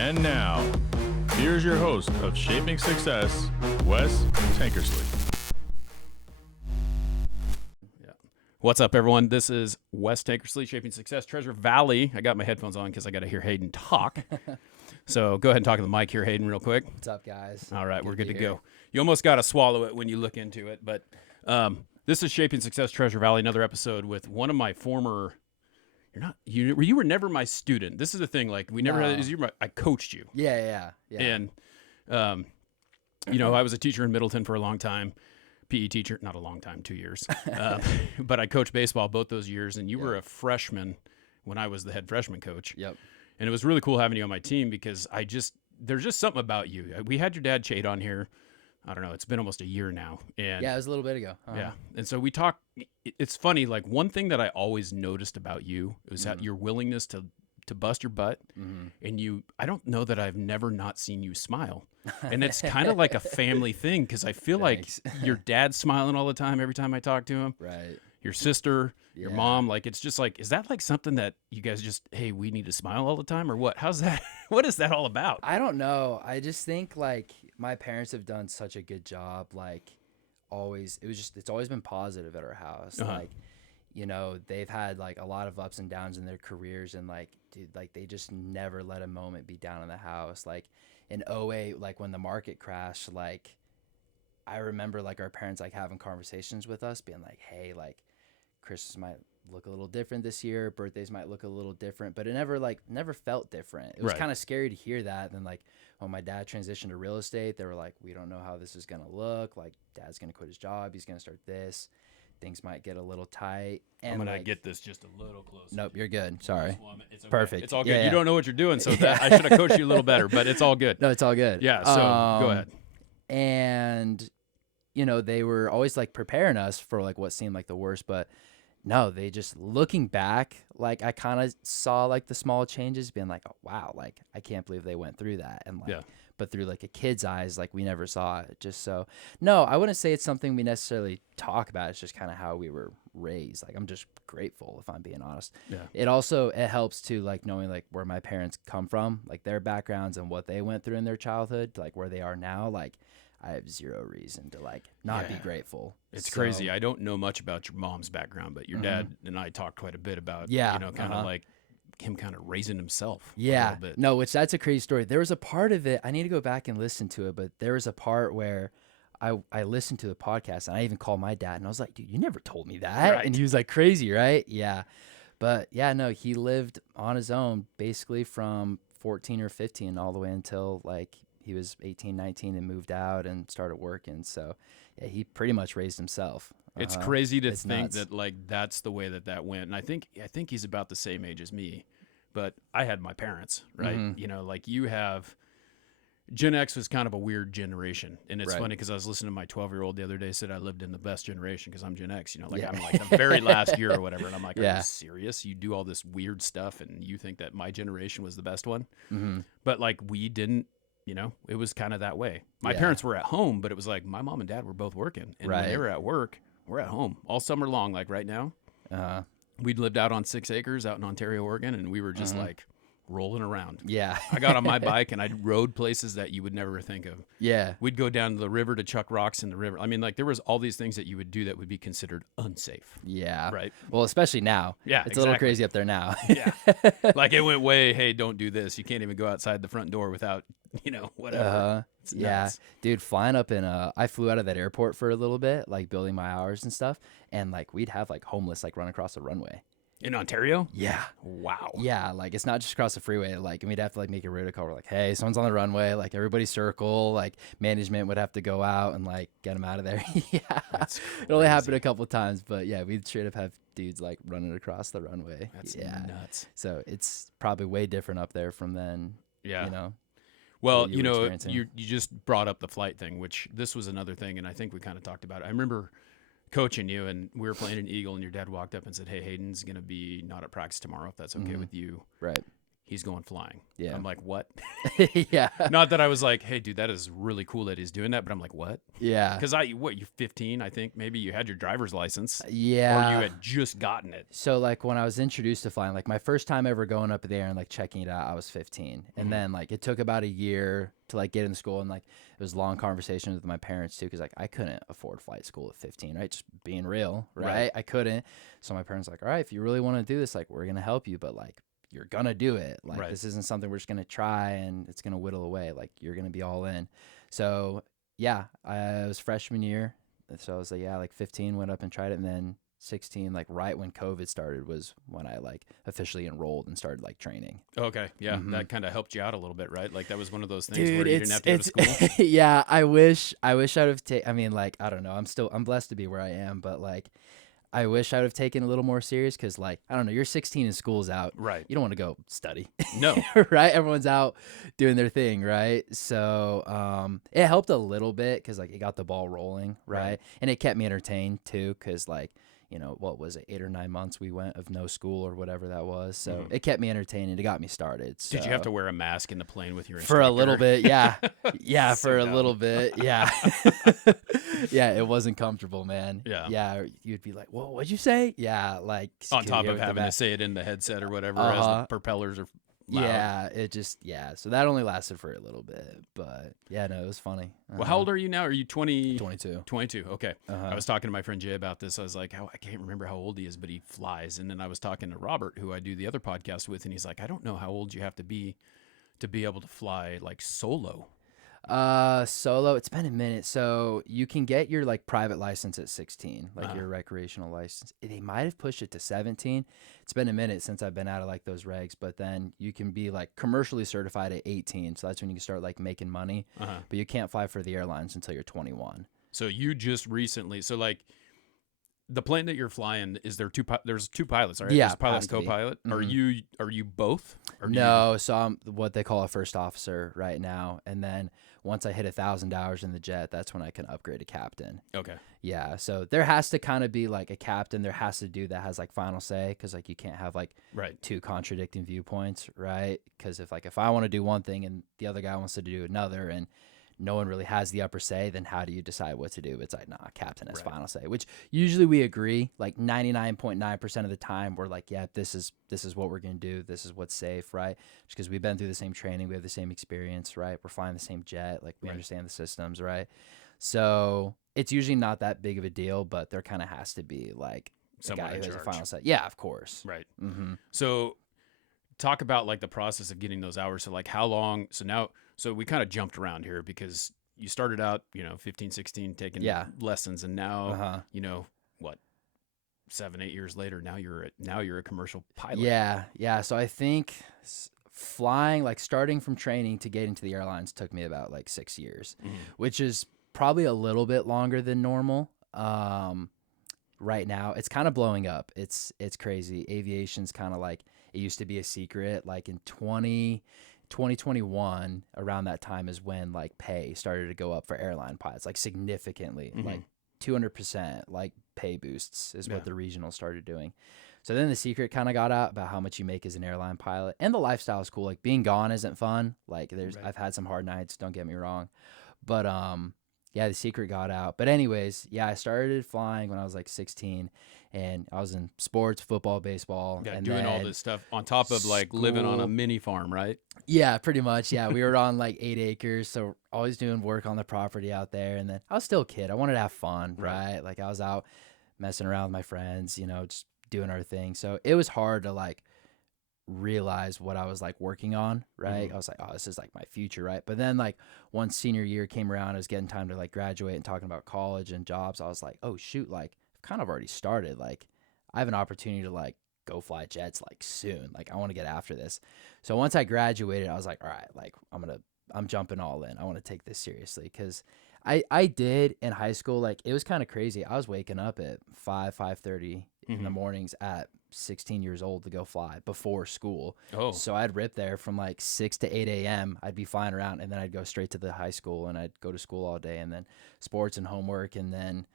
And now, here's your host of Shaping Success, Wes Tankersley. What's up, everyone? This is Wes Tankersley, Shaping Success, Treasure Valley. I got my headphones on because I got to hear Hayden talk. So go ahead and talk to the mic here, Hayden, real quick. What's up, guys? All right, we're good to go. You almost got to swallow it when you look into it, but this is Shaping Success, Treasure Valley, another episode with one of my former. You were never my student. This is the thing. Like we never had. I coached you. Yeah. And I was a teacher in Middleton for a long time. PE teacher, not a long time, 2 years. But I coached baseball both those years, and you were a freshman when I was the head freshman coach. Yep. And it was really cool having you on my team because there's just something about you. We had your dad, Chade, on here. I don't know. It's been almost a year now. And yeah, it was a little bit ago. Yeah. And so we talk. It's funny. Like one thing that I always noticed about you was that your willingness to bust your butt. And I don't know that I've never not seen you smile. And it's kind of like a family thing because I feel like your dad's smiling all the time every time I talk to him. Right. Your sister, your mom, like it's just like, is that like something that you guys just, hey, we need to smile all the time or what? How's that? What is that all about? I don't know. I just think like my parents have done such a good job. Like it's always been positive at our house. Like, they've had like a lot of ups and downs in their careers and like, dude, like they just never let a moment be down in the house. Like in '08, like when the market crashed, like I remember like our parents like having conversations with us being like, hey, like Christmas might look a little different this year. Birthdays might look a little different, but it never felt different. It was kind of scary to hear that. And like when my dad transitioned to real estate, they were like, we don't know how this is going to look. Like dad's going to quit his job. He's going to start this. Things might get a little tight. And I'm going to get this just a little closer. Nope, you're good. Sorry. It's okay. Perfect. It's all good. Yeah. You don't know what you're doing, so I should have coached you a little better, but it's all good. No, it's all good. Yeah, so go ahead. And, they were always like preparing us for like what seemed like the worst, but no, they just looking back, like I kind of saw like the small changes being like, oh, wow, like I can't believe they went through that. And like, but through like a kid's eyes, like we never saw it. Just so, no, I wouldn't say it's something we necessarily talk about. It's just kind of how we were raised. Like I'm just grateful if I'm being honest. Yeah. It helps to like knowing like where my parents come from, like their backgrounds and what they went through in their childhood, like where they are now. Like I have zero reason to like not be grateful. It's crazy. I don't know much about your mom's background, but your dad and I talked quite a bit about, kind of like him kind of raising himself. Yeah. A little bit. No, that's a crazy story. There was a part of it, I need to go back and listen to it, but there was a part where I listened to the podcast and I even called my dad and I was like, dude, you never told me that. Right. And he was like, crazy, right? Yeah. But yeah, no, he lived on his own basically from 14 or 15 all the way until like he was 18, 19 and moved out and started working. So yeah, he pretty much raised himself. It's crazy to think that like that's the way that went. And I think he's about the same age as me, but I had my parents, right? Like you have Gen X was kind of a weird generation. And it's funny because I was listening to my 12-year-old the other day said I lived in the best generation because I'm Gen X, I'm like the very last year or whatever. And I'm like, are you serious? You do all this weird stuff and you think that my generation was the best one? But like we didn't. It was kind of that way. My parents were at home, but it was like my mom and dad were both working. And when they were at work, we're at home all summer long. Like right now, we'd lived out on 6 acres out in Ontario, Oregon, and we were just like rolling around. Yeah. I got on my bike and I rode places that you would never think of. Yeah. We'd go down to the river to chuck rocks in the river. I mean, like there was all these things that you would do that would be considered unsafe. Yeah. Right. Well, especially now. Yeah. It's a little crazy up there now. Yeah. Like it went way, hey, don't do this. You can't even go outside the front door without, whatever. Yeah. Dude, flying up I flew out of that airport for a little bit, like building my hours and stuff. And like we'd have like homeless like run across the runway. In Ontario? Yeah. Wow. Yeah, like it's not just across the freeway. Like, and we'd have to like make a radio call. We're like, hey, someone's on the runway. Like, everybody circle. Like, management would have to go out and like get them out of there. Yeah, it only happened a couple of times, but yeah, we'd straight up have dudes like running across the runway. That's nuts. So it's probably way different up there from then. Yeah. Well, you just brought up the flight thing, which this was another thing, and I think we kind of talked about it. I remember coaching you, and we were playing an Eagle, and your dad walked up and said, hey, Hayden's going to be not at practice tomorrow, if that's okay with you. Right. he's going flying. Yeah. I'm like, what? Yeah. Not that I was like, hey, dude, that is really cool that he's doing that. But I'm like, what? Yeah. Because you're 15, I think. Maybe you had your driver's license. Yeah. Or you had just gotten it. So like when I was introduced to flying, like my first time ever going up there and like checking it out, I was 15. And then like it took about a year to like get in school, and like it was long conversations with my parents too, because like I couldn't afford flight school at 15, right? Just being real, right? I couldn't. So my parents were like, all right, if you really want to do this, like we're gonna help you, but like you're gonna do it. Like this isn't something we're just gonna try and it's gonna whittle away. Like you're gonna be all in. So yeah, I was freshman year. So I was like, yeah, like 15, went up and tried it, and then 16, like right when COVID started was when I like officially enrolled and started like training. Okay. Yeah. That kind of helped you out a little bit, right? Like that was one of those things Dude, where you didn't have to go to school. Yeah. I wish I would have taken, I mean, like, I don't know. I'm blessed to be where I am, but like, I wish I would have taken a little more serious, because like, I don't know, you're 16 and school's out. Right. You don't want to go study. No. Right? Everyone's out doing their thing, right? So it helped a little bit because like it got the ball rolling, right? And it kept me entertained too, because like, you know, what was it, 8 or 9 months we went of no school or whatever that was. So it kept me entertained and it got me started. So. Did you have to wear a mask in the plane with your For instructor? a little bit, yeah. Yeah, So for a dumb. little bit, yeah. Yeah, it wasn't comfortable, man. Yeah. Yeah, you'd be like, whoa, what'd you say? Yeah, like. On top security of over the having to back. say it in the headset or whatever as the propellers are loud. Yeah, it just, so that only lasted for a little bit. But yeah, no, it was funny. Well, how old are you now? Are you 20? 22. 22. Okay. I was talking to my friend Jay about this. I was like, I can't remember how old he is, but he flies. And then I was talking to Robert, who I do the other podcast with, and he's like, I don't know how old you have to be able to fly like solo. Solo, it's been a minute. So you can get your like private license at 16, like your recreational license. They might have pushed it to 17. It's been a minute since I've been out of like those regs, but then you can be like commercially certified at 18. So that's when you can start like making money, but you can't fly for the airlines until you're 21. So you just recently, so like the plane that you're flying, is there there's two pilots, right? Yeah. There's pilot, co-pilot. Are you both? Or do No, so I'm what they call a first officer right now. And then once I hit 1,000 hours in the jet, that's when I can upgrade to captain. Okay. Yeah. So there has to kind of be like a captain. There has to do that has like final say, because like you can't have like two contradicting viewpoints, right? Because if I want to do one thing and the other guy wants to do another, and no one really has the upper say, then how do you decide what to do? It's like, nah, captain has final say, which usually we agree. Like 99.9% of the time, we're like, yeah, this is what we're going to do. This is what's safe, right? Just because we've been through the same training. We have the same experience, right? We're flying the same jet. Like we understand the systems, right? So it's usually not that big of a deal, but there kind of has to be like a guy who has a final say. Yeah, of course. Right. So talk about like the process of getting those hours. So like how long, so we kind of jumped around here because you started out, 15, 16, taking lessons, and now, 7, 8 years later, now you're a commercial pilot. Yeah. So I think flying, like starting from training to getting to the airlines took me about like 6 years, which is probably a little bit longer than normal. Right now it's kind of blowing up. It's crazy. Aviation's kind of like, it used to be a secret. Like in 2021, around that time is when like pay started to go up for airline pilots, like significantly, like 200%, like pay boosts is what the regionals started doing. So then the secret kind of got out about how much you make as an airline pilot, and the lifestyle is cool. Like being gone isn't fun. Like I've had some hard nights, don't get me wrong, but the secret got out. But anyways, I started flying when I was like 16, and I was in sports, football, baseball, and doing all this stuff on top of like living on a mini farm, right? Yeah, pretty much. Yeah, we were on like 8 acres, so always doing work on the property out there. And then I was still a kid. I wanted to have fun, right? Like I was out messing around with my friends, just doing our thing. So it was hard to like realize what I was like working on, right? I was like, oh, this is like my future, right? But then like once senior year came around, it was getting time to like graduate and talking about college and jobs. I was like, oh shoot, like I've kind of already started. Like I have an opportunity to like go fly jets like soon. Like I want to get after this. So once I graduated, I was like, all right, like I'm jumping all in. I want to take this seriously, because I did in high school. Like it was kind of crazy. I was waking up at 5:30 in the mornings at 16 years old to go fly before school. Oh. So I'd rip there from like 6 to 8 a.m. I'd be flying around, and then I'd go straight to the high school, and I'd go to school all day, and then sports and homework. And then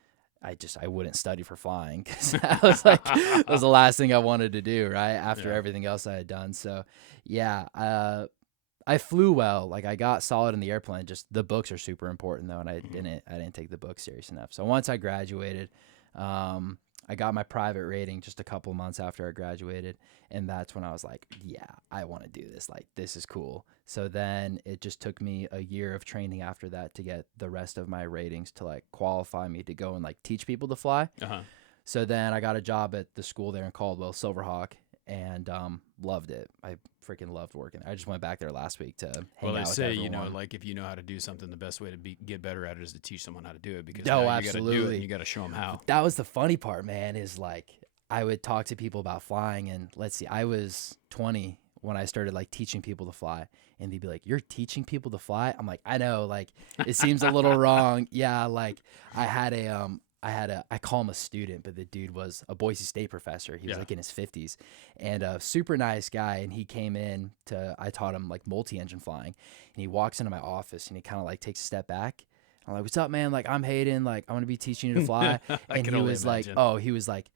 I wouldn't study for flying because that was the last thing I wanted to do, right? After everything else I had done. So yeah, I flew well. Like I got solid in the airplane. Just the books are super important though, and I didn't take the book serious enough. So once I graduated, I got my private rating just a couple months after I graduated, and that's when I was like, yeah, I want to do this. Like this is cool. So then it just took me a year of training after that to get the rest of my ratings to like qualify me to go and like teach people to fly. So then I got a job at the school there in Caldwell, Silverhawk, and loved it. I freaking loved working there. I just went back there last week to hang out with everyone. You know, like if you know how to do something, the best way to get better at it is to teach someone how to do it, because no, you absolutely. got to do it and you got to show them how. That was the funny part, man, is like I would talk to people about flying, and let's see, I was 20 when I started like teaching people to fly, and they'd be like, "You're teaching people to fly?" I'm like, "I know, like it seems a little wrong." Yeah, like I call him a student, but the dude was a Boise State professor. He was like in his 50s and a super nice guy. And he came in I taught him like multi-engine flying, and he walks into my office and he kind of like takes a step back. I'm like, "What's up, man? Like, I'm Hayden. Like, I'm going to be teaching you to fly." And he was like, he was like,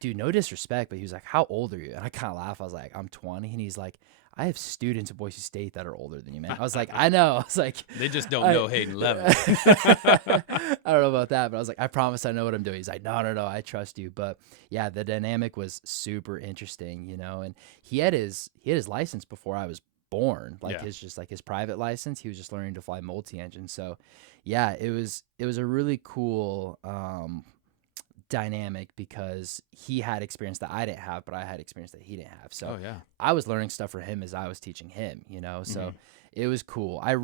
"Dude, no disrespect," but he was like, "How old are you?" And I kind of laughed. I was like, "I'm 20." And he's like, "I have students at Boise State that are older than you, man." I was like, "I know." I was like, they just don't know Hayden Levitt. I don't know about that, but I was like, "I promise I know what I'm doing." He's like, no, I trust you. But yeah, the dynamic was super interesting, you know, and he had his license before I was born, like his private license. He was just learning to fly multi-engine. So yeah, it was a really cool, dynamic because he had experience that I didn't have, but I had experience that he didn't have. So I was learning stuff for him as I was teaching him, you know? So it was cool. I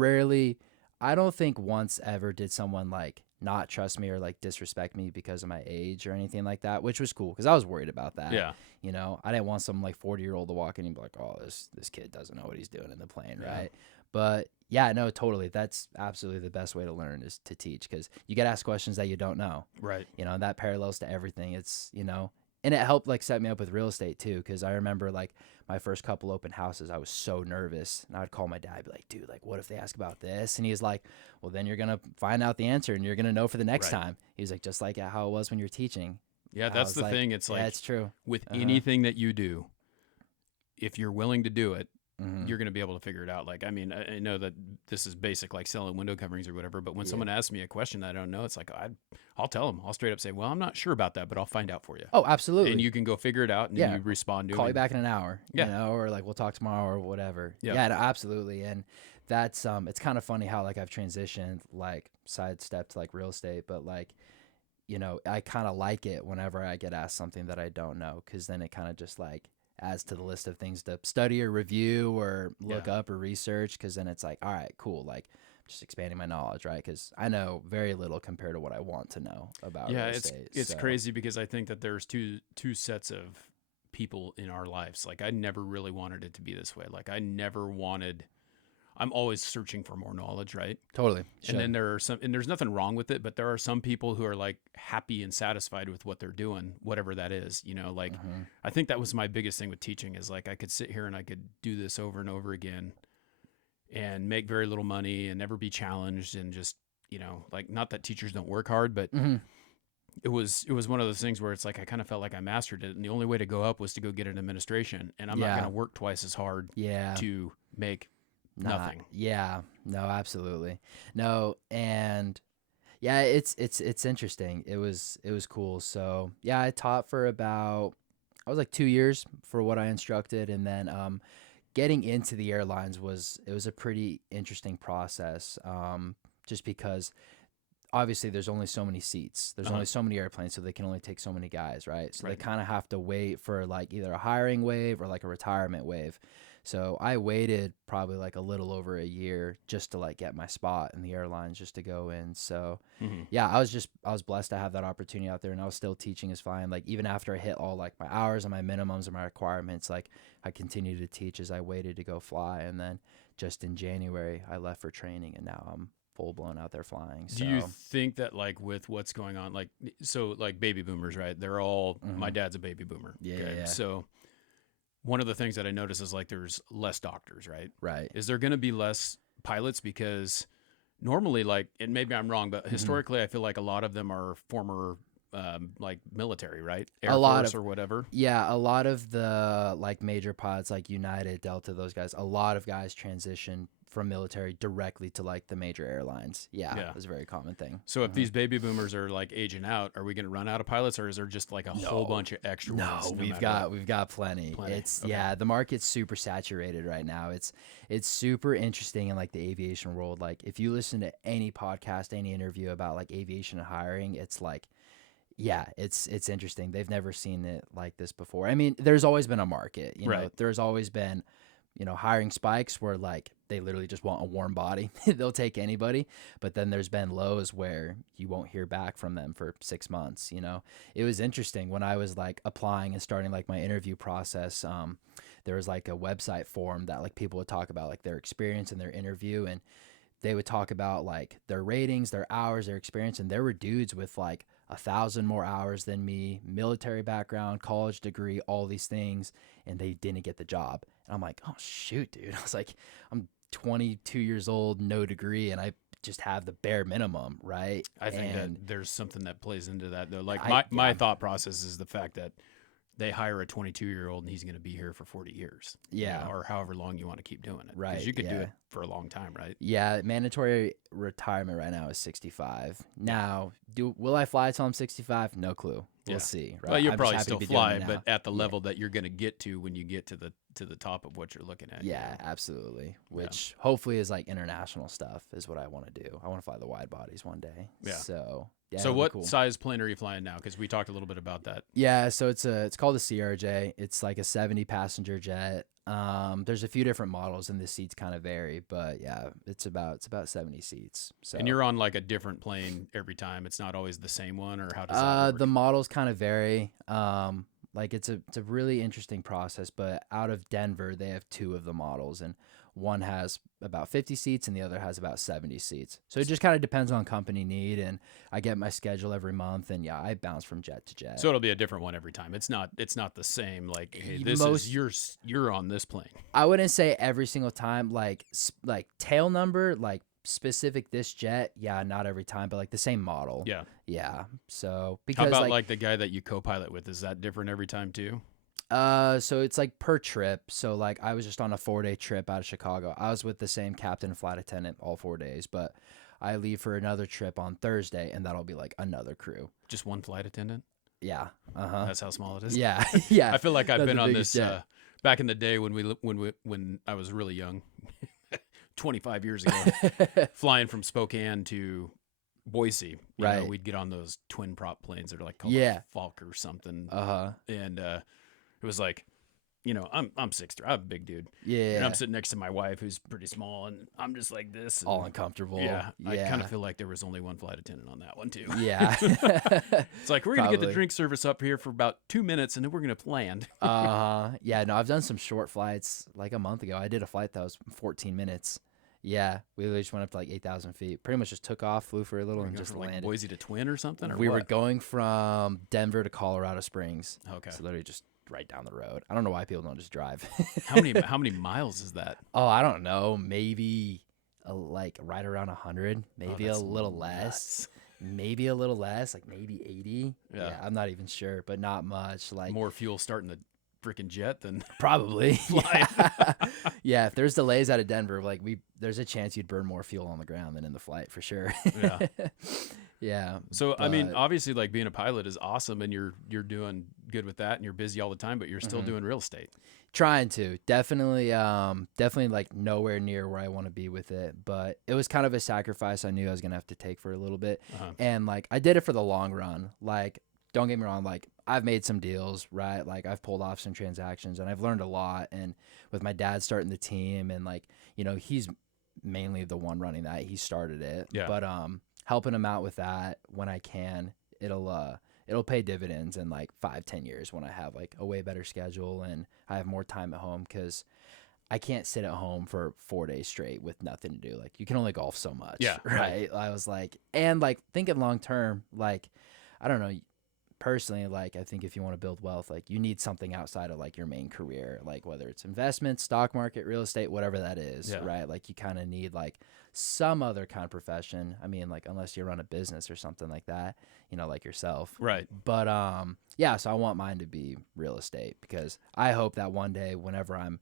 don't think once ever did someone like not trust me or like disrespect me because of my age or anything like that, which was cool because I was worried about that. Yeah. You know, I didn't want some like 40-year-old to walk in and be like, "Oh, this kid doesn't know what he's doing in the plane." Right. But yeah, no, totally. That's absolutely the best way to learn is to teach, because you get asked questions that you don't know. Right. You know, that parallels to everything. It's, you know, and it helped like set me up with real estate too, because I remember like my first couple open houses, I was so nervous, and I would call my dad, be like, "Dude, like, what if they ask about this?" And he's like, "Well, then you're gonna find out the answer, and you're gonna know for the next time." He's like, "Just like how it was when you're teaching." Yeah, that's the thing. It's like, it's true. With anything that you do, if you're willing to do it, you're going to be able to figure it out. Like, I mean, I know that this is basic, like selling window coverings or whatever, but when someone asks me a question that I don't know, it's like, I'll tell them. I'll straight up say, "Well, I'm not sure about that, but I'll find out for you." Oh, absolutely. And you can go figure it out, and then you respond to it. Call you back in an hour, you know, or like, "We'll talk tomorrow," or whatever. Yeah, no, absolutely. And that's, it's kind of funny how like I've transitioned, like sidestepped to like real estate, but like, you know, I kind of like it whenever I get asked something that I don't know, because then it kind of just like adds to the list of things to study or review or look up or research, because then it's like, all right, cool, like just expanding my knowledge, right? Because I know very little compared to what I want to know about real estate. It's crazy, because I think that there's two sets of people in our lives. Like, I never really wanted it to be this way. Like, I'm always searching for more knowledge, right? Totally. And then there's nothing wrong with it, but there are some people who are like happy and satisfied with what they're doing, whatever that is, you know, like I think that was my biggest thing with teaching, is like I could sit here and I could do this over and over again and make very little money and never be challenged, and just, you know, like, not that teachers don't work hard, but it was one of those things where it's like I kind of felt like I mastered it, and the only way to go up was to go get an administration, and I'm not going to work twice as hard to make nothing. Yeah, no, absolutely. No. And yeah, it's interesting. It was cool. So yeah, I taught for I was like 2 years for what I instructed. And then, getting into the airlines was a pretty interesting process. Just because obviously there's only so many seats, there's only so many airplanes, so they can only take so many guys. Right. So they kind of have to wait for like either a hiring wave or like a retirement wave. So I waited probably like a little over a year just to like get my spot in the airlines, just to go in. So yeah, I was blessed to have that opportunity out there, and I was still teaching is fine. Like, even after I hit all like my hours and my minimums and my requirements, like I continued to teach as I waited to go fly. And then just in January, I left for training, and now I'm full blown out there flying. So. Do you think that like with what's going on, like, so like baby boomers, right? They're all, my dad's a baby boomer. Yeah. So one of the things that I notice is like there's less doctors, right? Right. Is there going to be less pilots because normally, like, and maybe I'm wrong, but historically, I feel like a lot of them are former, like military, right? Air Force or whatever. Yeah, a lot of the like major pilots, like United, Delta, those guys. A lot of guys transition from military directly to like the major airlines. Yeah. It's a very common thing. So if these baby boomers are like aging out, are we going to run out of pilots, or is there just like a whole bunch of extra ones? No, we've got plenty. It's the market's super saturated right now. It's super interesting in like the aviation world. Like if you listen to any podcast, any interview about like aviation and hiring, it's like, yeah, it's interesting. They've never seen it like this before. I mean, there's always been a market, you know, there's always been, you know, hiring spikes where like they literally just want a warm body. They'll take anybody. But then there's been lows where you won't hear back from them for 6 months. You know, it was interesting when I was like applying and starting like my interview process. There was like a website forum that like people would talk about like their experience in their interview, and they would talk about like their ratings, their hours, their experience. And there were dudes with like 1,000 more hours than me, military background, college degree, all these things, and they didn't get the job. And I'm like, oh shoot, dude. I was like, I'm 22 years old, no degree, and I just have the bare minimum, right? I think that there's something that plays into that though. Like my thought process is the fact that they hire a 22-year-old and he's going to be here for 40 years. Yeah. You know, or however long you want to keep doing it. Right. Because you could do it for a long time, right? Yeah. Mandatory retirement right now is 65. Now, will I fly till I'm 65? No clue. We'll see. Right? Well, you'll probably still fly, but at the level that you're going to get to when you get to the top of what you're looking at. Yeah, you know? Absolutely. Which hopefully is like international stuff is what I want to do. I want to fly the wide bodies one day. Yeah. So yeah. So what size plane are you flying now? Because we talked a little bit about that. Yeah. So it's called a CRJ. It's like a 70 passenger jet. There's a few different models and the seats kind of vary, but yeah, it's about 70 seats. So and you're on like a different plane every time. It's not always the same one, or how does that work? The models kind of vary. Like it's a really interesting process, but out of Denver, they have 2 of the models, and one has about 50 seats and the other has about 70 seats. So it just kind of depends on company need, and I get my schedule every month, and yeah, I bounce from jet to jet. So it'll be a different one every time. It's not the same. Like, hey, you're on this plane. I wouldn't say every single time. Like tail number, like specific this jet, yeah, not every time, but like the same model. Yeah. So because how about like the guy that you co-pilot with, is that different every time too? So it's like per trip. So like I was just on a 4-day trip out of Chicago. I was with the same captain and flight attendant all 4 days, but I leave for another trip on Thursday, and that'll be like another crew. Just one flight attendant? Yeah. That's how small it is. Yeah. Yeah. I feel like I've been on this back in the day when I was really young. 25 years ago, flying from Spokane to Boise, you know, we'd get on those twin prop planes that are like called a Falk or something. And it was like, you know, I'm 6'3", I'm a big dude. Yeah. And I'm sitting next to my wife who's pretty small, and I'm just like this. And, all uncomfortable. Yeah. I kind of feel like there was only one flight attendant on that one too. Yeah. It's like, we're going to get the drink service up here for about 2 minutes, and then we're going to land. Yeah, no, I've done some short flights like a month ago. I did a flight that was 14 minutes. Yeah, we literally just went up to like 8,000 feet. Pretty much just took off, flew for a little, and just from landed. Like Boise to Twin or something? Or we were going from Denver to Colorado Springs. Okay. So literally just right down the road. I don't know why people don't just drive. How many miles is that? Oh, I don't know. Maybe like right around 100. Maybe a little less. Maybe a little less. Like maybe 80. Yeah, I'm not even sure, but not much. Like more fuel starting the freaking jet than probably. Yeah, if there's delays out of Denver, like there's a chance you'd burn more fuel on the ground than in the flight for sure. Yeah. Yeah. So I mean, obviously, like being a pilot is awesome, and you're doing good with that, and you're busy all the time, but you're still doing real estate. Trying to definitely like nowhere near where I want to be with it, but it was kind of a sacrifice I knew I was gonna have to take for a little bit, and like I did it for the long run. Like, don't get me wrong, like I've made some deals, right? Like I've pulled off some transactions, and I've learned a lot. And with my dad starting the team, and like, you know, he's mainly the one running that. He started it, but helping him out with that when I can, it'll pay dividends in like 5-10 years when I have like a way better schedule and I have more time at home, because I can't sit at home for 4 days straight with nothing to do. Like you can only golf so much. Yeah. Right. I was like, and like thinking long term, like, I don't know, personally, like, I think if you want to build wealth, like, you need something outside of like your main career, like whether it's investments, stock market, real estate, whatever that is, right? Like, you kind of need like some other kind of profession. I mean, like, unless you run a business or something like that, you know, like yourself. Right. But yeah, so I want mine to be real estate, because I hope that one day, whenever I'm,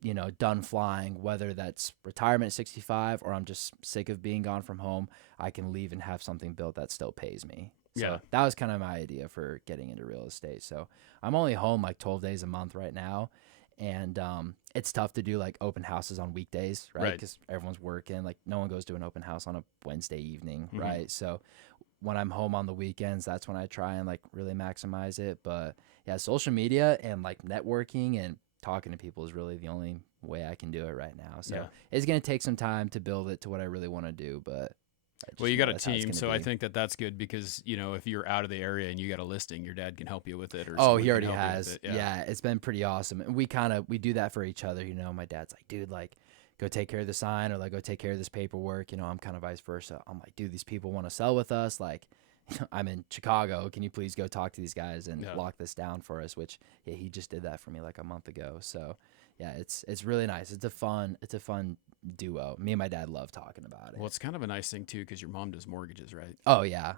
you know, done flying, whether that's retirement at 65 or I'm just sick of being gone from home, I can leave and have something built that still pays me. So that was kind of my idea for getting into real estate. So I'm only home like 12 days a month right now. And it's tough to do like open houses on weekdays, right? Because everyone's working. Like, no one goes to an open house on a Wednesday evening, right? So when I'm home on the weekends, that's when I try and like really maximize it. But yeah, social media and like networking and talking to people is really the only way I can do it right now. So it's going to take some time to build it to what I really want to do, but well, you got a team, so I think that that's good, because, you know, if you're out of the area and you got a listing, your dad can help you with it. Or he already has. Yeah, it's been pretty awesome. And we do that for each other. You know, my dad's like, dude, like, go take care of the sign, or like, go take care of this paperwork. You know, I'm kind of vice versa. I'm like, dude, these people want to sell with us. Like, I'm in Chicago. Can you please go talk to these guys and lock this down for us? Which, yeah, he just did that for me like a month ago. So yeah, it's really nice. It's a fun duo. Me and my dad love talking about it. Well, it's kind of a nice thing too, because your mom does mortgages, right? Oh yeah.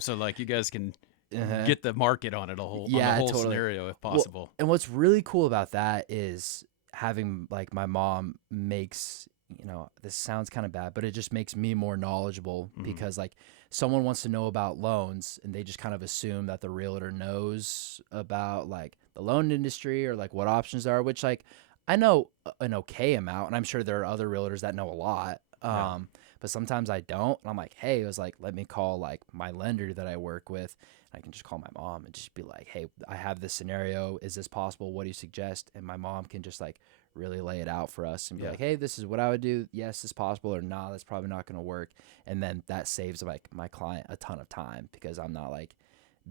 So like, you guys can get the market on it on the whole totally. Scenario if possible. Well, and what's really cool about that is having like my mom makes, you know, this sounds kind of bad, but it just makes me more knowledgeable, because like someone wants to know about loans and they just kind of assume that the realtor knows about like the loan industry or like what options are, which like I know an okay amount, and I'm sure there are other realtors that know a lot. But sometimes I don't. And I'm like, hey, it was like, let me call like my lender that I work with. I can just call my mom and just be like, hey, I have this scenario. Is this possible? What do you suggest? And my mom can just like really lay it out for us and be like, hey, this is what I would do. Yes, it's possible, or nah, that's probably not going to work. And then that saves like my client a ton of time, because I'm not like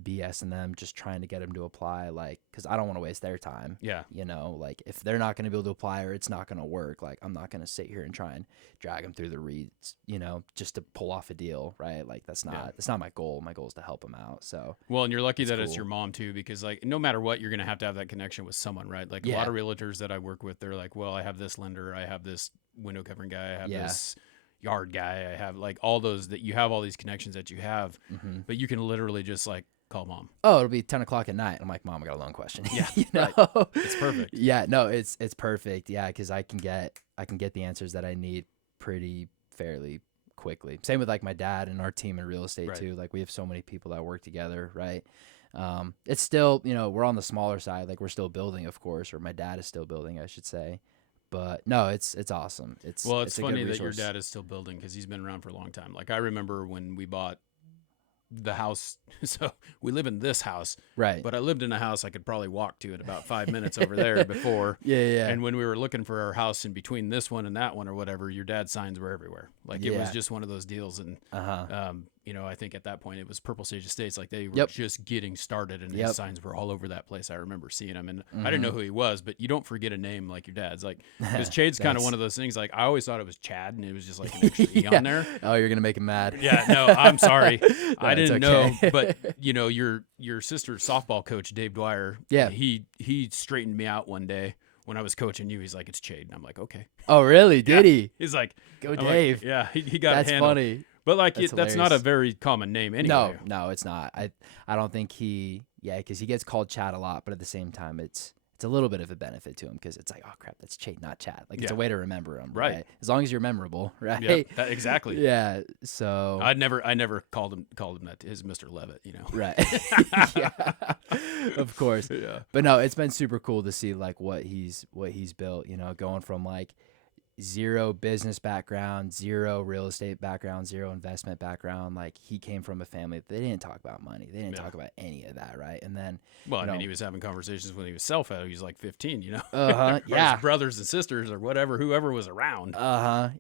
BSing them, just trying to get them to apply, like, because I don't want to waste their time. Yeah. You know, like if they're not going to be able to apply or it's not going to work, like I'm not going to sit here and try and drag them through the reads, you know, just to pull off a deal, right? Like that's not my goal. My goal is to help them out. So well, and you're lucky that it's your mom too, because like no matter what, you're going to have that connection with someone, right? Like a lot of realtors that I work with, they're like, well, I have this lender, I have this window covering guy, I have this yard guy, I have like all those, that you have all these connections that you have, but you can literally just like call mom. Oh, it'll be 10 o'clock at night. I'm like, Mom, I got a loan question. Yeah. You know? Right. It's perfect. Yeah, no, it's perfect. Yeah. Cause I can get the answers that I need pretty fairly quickly. Same with like my dad and our team in real estate too. Like we have so many people that work together. Right. It's still, you know, we're on the smaller side. Like we're still building, of course, or my dad is still building, I should say. But no, it's awesome. It's funny that your dad is still building, because he's been around for a long time. Like I remember when we bought the house, so we live in this house, right? But I lived in a house I could probably walk to in about 5 minutes over there before. Yeah. And when we were looking for our house in between this one and that one or whatever, your dad's signs were everywhere. Like it was just one of those deals. And you know, I think at that point it was Purple Sage Estates. Like they were just getting started, and his signs were all over that place. I remember seeing him, and I didn't know who he was, but you don't forget a name like your dad's. Like, because Chade's kind of one of those things. Like I always thought it was Chad, and it was just like an extra E on there. Oh, you're gonna make him mad. Yeah, no, I'm sorry. I didn't know, but you know, your sister's softball coach, Dave Dwyer. Yeah, he straightened me out one day when I was coaching you. He's like, it's Chade, and I'm like, okay. Oh, really? Did he? He's like, go Dave. Like, yeah, he got That's it handled. Funny. But like that's not a very common name anyway. No, it's not. I don't think because he gets called Chad a lot, but at the same time, it's a little bit of a benefit to him, because it's like, oh crap, that's Chade, not Chad. Like it's a way to remember him, right? As long as you're memorable, right? Yeah, exactly. Yeah. So I never called him that. His Mr. Levitt, you know. Right. Yeah. Of course. Yeah. But no, it's been super cool to see like what he's built. You know, going from like zero business background, zero real estate background, zero investment background. Like he came from a family that they didn't talk about money. They didn't talk about any of that, right? And then, well, I mean, he was having conversations when he was self-ed. He was like 15, you know. Yeah. His brothers and sisters or whoever was around.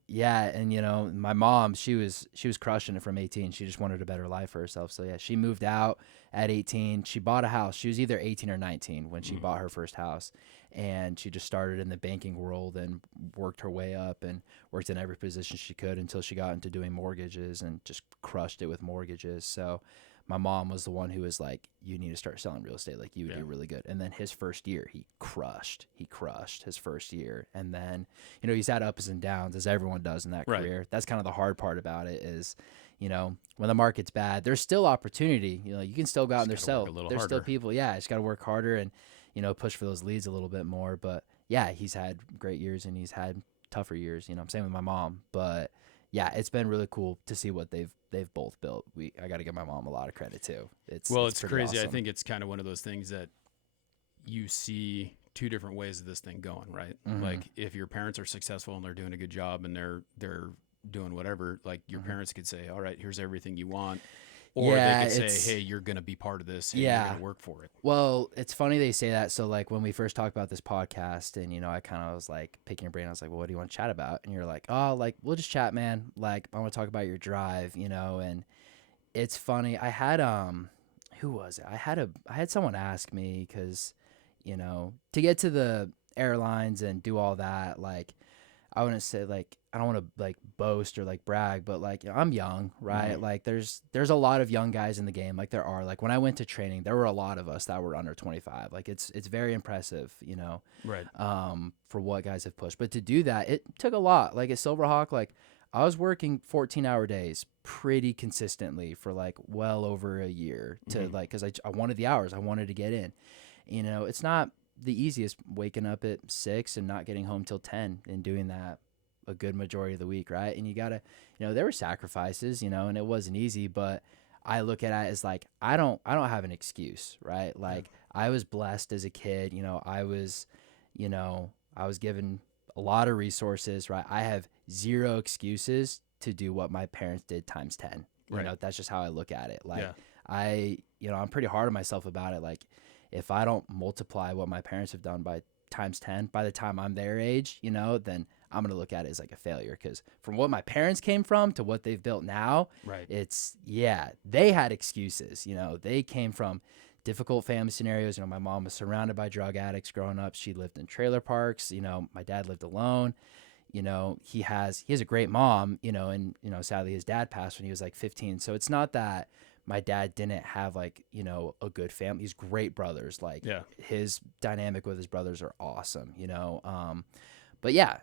Yeah, and you know, my mom, she was crushing it from 18. She just wanted a better life for herself. So yeah, she moved out at 18. She bought a house. She was either 18 or 19 when she bought her first house. And she just started in the banking world and worked her way up and worked in every position she could until she got into doing mortgages and just crushed it with mortgages. So my mom was the one who was like, you need to start selling real estate. Like, you would do really good. And then his first year, he crushed his first year. And then, you know, he's had ups and downs, as everyone does in that career. That's kind of the hard part about it is, you know, when the market's bad, there's still opportunity. You know, you can still go out and sell. There's still people. Yeah, just got to work harder and, you know, push for those leads a little bit more. But yeah, he's had great years and he's had tougher years. You know, I'm saying with my mom, but yeah, it's been really cool to see what they've both built. I got to give my mom a lot of credit too. It's crazy. awesome. I think it's kind of one of those things that you see two different ways of this thing going, right? Mm-hmm. Like if your parents are successful and they're doing a good job and they're doing whatever, like your parents could say, all right, here's everything you want. Or they could say, hey, you're going to be part of this and you're going to work for it. Well, it's funny they say that. So like when we first talked about this podcast and, you know, I kind of was like picking your brain. I was like, well, what do you want to chat about? And you're like, oh, like, we'll just chat, man. Like, I want to talk about your drive, you know? And it's funny. I had, who was it? I had someone ask me because, you know, to get to the airlines and do all that, like, I wouldn't say like, I don't want to like boast or like brag, but like, you know, I'm young, right? Mm-hmm. Like there's a lot of young guys in the game. Like there are, like when I went to training, there were a lot of us that were under 25. Like it's very impressive, you know, right. For what guys have pushed, but to do that, it took a lot. Like at Silverhawk, like I was working 14-hour days pretty consistently for like well over a year to like, cause I wanted the hours, I wanted to get in, you know, it's not the easiest waking up at 6 and not getting home till 10 and doing that a good majority of the week, right? And you gotta, you know, there were sacrifices, you know, and it wasn't easy, but I look at it as like I don't have an excuse, right? Like I was blessed as a kid, you know, I was given a lot of resources, right? I have zero excuses to do what my parents did times 10. You know, that's just how I look at it. Like I'm pretty hard on myself about it. Like if I don't multiply what my parents have done by times 10 by the time I'm their age, you know, then I'm going to look at it as like a failure. Because from what my parents came from to what they've built now, it's, they had excuses. You know, they came from difficult family scenarios. You know, my mom was surrounded by drug addicts growing up. She lived in trailer parks. You know, my dad lived alone. You know, he has a great mom, you know, and, you know, sadly his dad passed when he was like 15. So it's not that my dad didn't have like, you know, a good family. He's great brothers. Like his dynamic with his brothers are awesome, you know? But yeah,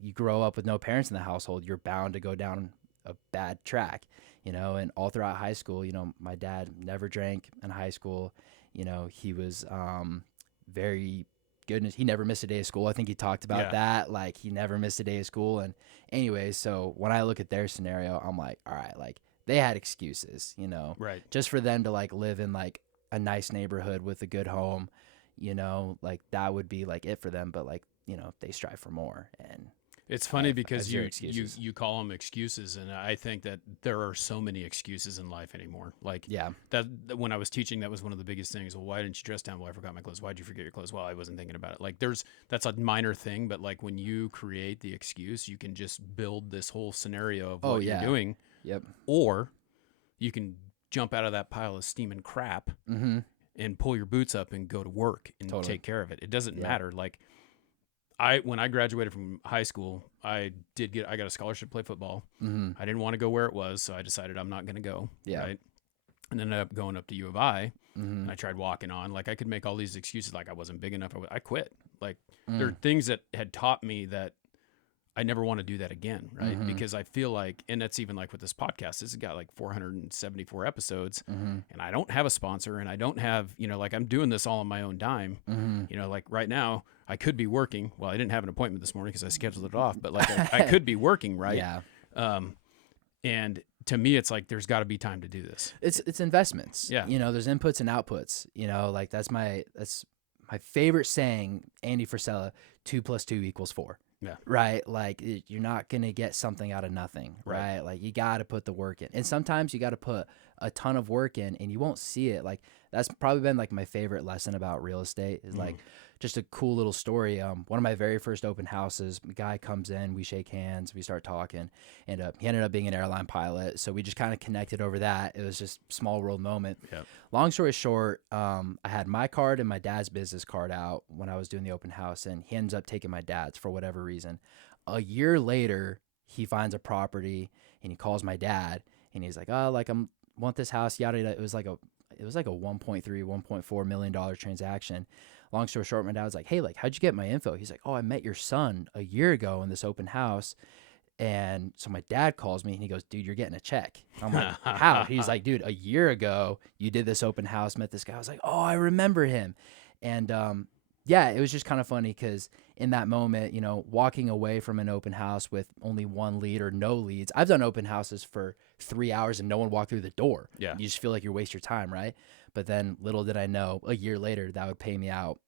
you grow up with no parents in the household, you're bound to go down a bad track, you know, and all throughout high school, you know, my dad never drank in high school. You know, he was, very good. He never missed a day of school. I think he talked about that. Like he never missed a day of school. And anyway, so when I look at their scenario, I'm like, all right, like, they had excuses, you know, just for them to like live in like a nice neighborhood with a good home, you know, like that would be like it for them. But like, you know, they strive for more. And it's funny because you call them excuses. And I think that there are so many excuses in life anymore. Like that when I was teaching, that was one of the biggest things. Well, why didn't you dress down? Well, I forgot my clothes. Why'd you forget your clothes? Well, I wasn't thinking about it. Like that's a minor thing, but like when you create the excuse, you can just build this whole scenario of what you're doing. Yep. Or you can jump out of that pile of steaming crap and pull your boots up and go to work and take care of it. It doesn't matter. Like when I graduated from high school, I got a scholarship to play football. I didn't want to go where it was, so I decided I'm not going to go. Right. And ended up going up to U of I. And I tried walking on. Like I could make all these excuses, like I wasn't big enough. I quit. Like there are things that had taught me that I never want to do that again, right? Because I feel like, and that's even like with this podcast, this has got like 474 episodes, and I don't have a sponsor, and I don't have, you know, like I'm doing this all on my own dime. You know, like right now, I could be working. Well, I didn't have an appointment this morning because I scheduled it off, but like I could be working, right? And to me, it's like there's got to be time to do this. It's investments. You know, there's inputs and outputs. You know, like that's my favorite saying, Andy Frisella, 2 + 2 = 4. Right. Like you're not going to get something out of nothing. Right. Like you got to put the work in. And sometimes you got to put a ton of work in and you won't see it. Like that's probably been like my favorite lesson about real estate is like just a cool little story. One of my very first open houses, the guy comes in, we shake hands, we start talking, and he ended up being an airline pilot. So we just kind of connected over that. It was just a small world moment. Long story short, I had my card and my dad's business card out when I was doing the open house, and he ends up taking my dad's for whatever reason. A year later, he finds a property and he calls my dad and he's like, oh, like I'm want this house, yada yada. It was like a 1.3, $1.4 million transaction. Long story short, my dad was like, hey, like, how'd you get my info? He's like, oh, I met your son a year ago in this open house. And so my dad calls me and he goes, dude, you're getting a check. I'm like, how? He's like, dude, a year ago you did this open house, met this guy. I was like, oh, I remember him. And yeah, it was just kind of funny because in that moment, you know, walking away from an open house with only one lead or no leads. I've done open houses for 3 hours and no one walked through the door. Yeah. You just feel like you're wasting your time, right? But then little did I know, a year later that would pay me out,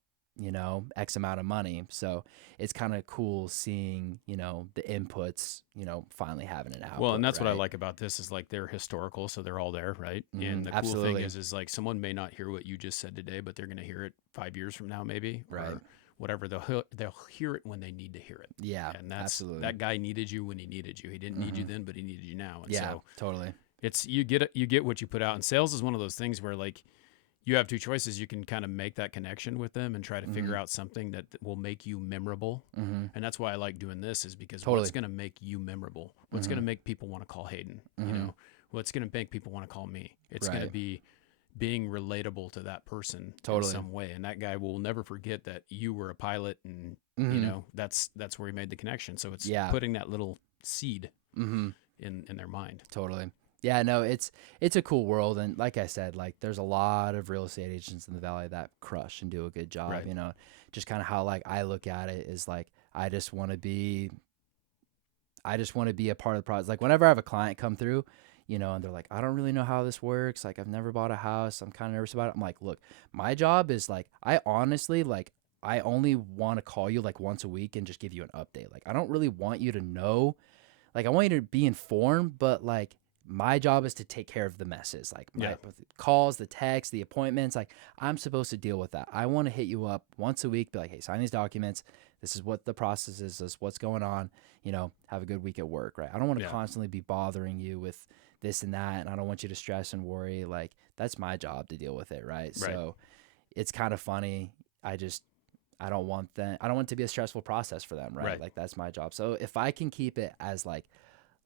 you know, X amount of money. So it's kind of cool seeing, you know, the inputs, you know, finally having an output. Well, and that's right? what I like about this is like they're historical, so they're all there, right? And the Absolutely. cool thing is like someone may not hear what you just said today, but they're going to hear it 5 years from now, maybe, Right. Or whatever. They'll hear it when they need to hear it. Yeah, and that's absolutely. that guy needed you when he needed you. He didn't need you then, but he needed you now. And Yeah, so totally. it's you get what you put out. And sales is one of those things where like you have two choices. You can kind of make that connection with them and try to figure out something that will make you memorable. And that's why I like doing this is because what's going to make you memorable? What's going to make people want to call Hayden? You know, what's going to make people want to call me? It's going to be being relatable to that person in some way. And that guy will never forget that you were a pilot and, you know, that's where he made the connection. So it's putting that little seed in their mind. Totally. Yeah, no, it's a cool world. And like I said, like there's a lot of real estate agents in the Valley that crush and do a good job, you know, just kind of how like I look at it is like, I just want to be a part of the process. Like whenever I have a client come through, you know, and they're like, I don't really know how this works. Like I've never bought a house. I'm kind of nervous about it. I'm like, look, my job is like, I honestly, like, I only want to call you like once a week and just give you an update. Like, I don't really want you to know, like, I want you to be informed, but like, my job is to take care of the messes, like my calls, the texts, the appointments. Like I'm supposed to deal with that. I want to hit you up once a week, be like, hey, sign these documents. This is what the process is. This is what's going on. You know, have a good week at work, right? I don't want to constantly be bothering you with this and that, and I don't want you to stress and worry. Like that's my job to deal with it, right? So it's kind of funny. I don't want it to be a stressful process for them, right? Like that's my job. So if I can keep it as like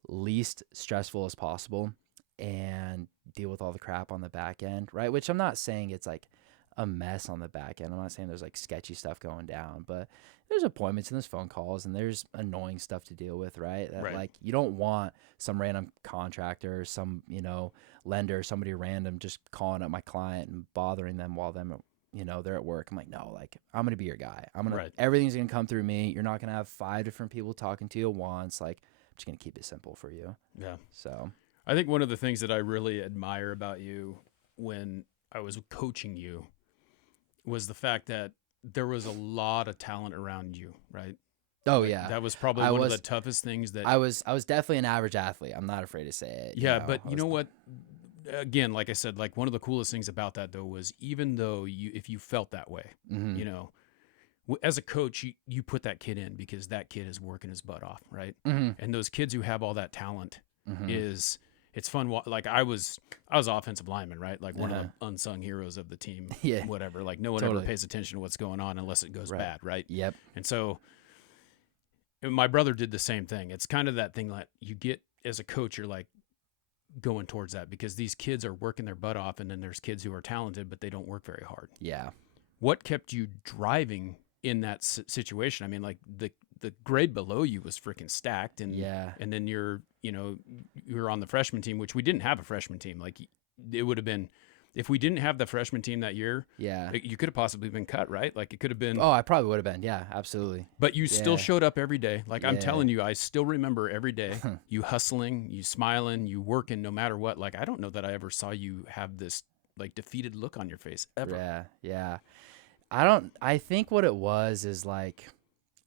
least stressful as possible and deal with all the crap on the back end, right? Which I'm not saying it's like a mess on the back end. I'm not saying there's like sketchy stuff going down, but there's appointments and there's phone calls and there's annoying stuff to deal with, right? That like you don't want some random contractor, some, you know, lender, somebody random just calling up my client and bothering them while you know, they're at work. I'm like, no, like I'm going to be your guy. Everything's going to come through me. You're not going to have 5 different people talking to you at once. Like I'm just going to keep it simple for you. Yeah. So I think one of the things that I really admire about you when I was coaching you was the fact that there was a lot of talent around you, right? Oh yeah. That was probably one of the toughest things that I was definitely an average athlete. I'm not afraid to say it. Yeah, but you know what? Again, like I said, like one of the coolest things about that though was even though if you felt that way, you know, as a coach, you put that kid in because that kid is working his butt off, right? And those kids who have all that talent it's fun. Like I was offensive lineman, right? Like one of the unsung heroes of the team, whatever. Like no one ever pays attention to what's going on unless it goes bad, right? Yep. And so my brother did the same thing. It's kind of that thing that you get as a coach, you're like going towards that because these kids are working their butt off and then there's kids who are talented, but they don't work very hard. Yeah. What kept you driving in that situation? I mean, like the grade below you was freaking stacked and then you're on the freshman team, which we didn't have a freshman team. Like it would have been, if we didn't have the freshman team that year, you could have possibly been cut, right? Like it could have been. Oh, I probably would have been. Yeah, absolutely. But you still showed up every day. Like I'm telling you, I still remember every day you hustling, you smiling, you working no matter what. Like I don't know that I ever saw you have this like defeated look on your face ever. Yeah. I think what it was is like.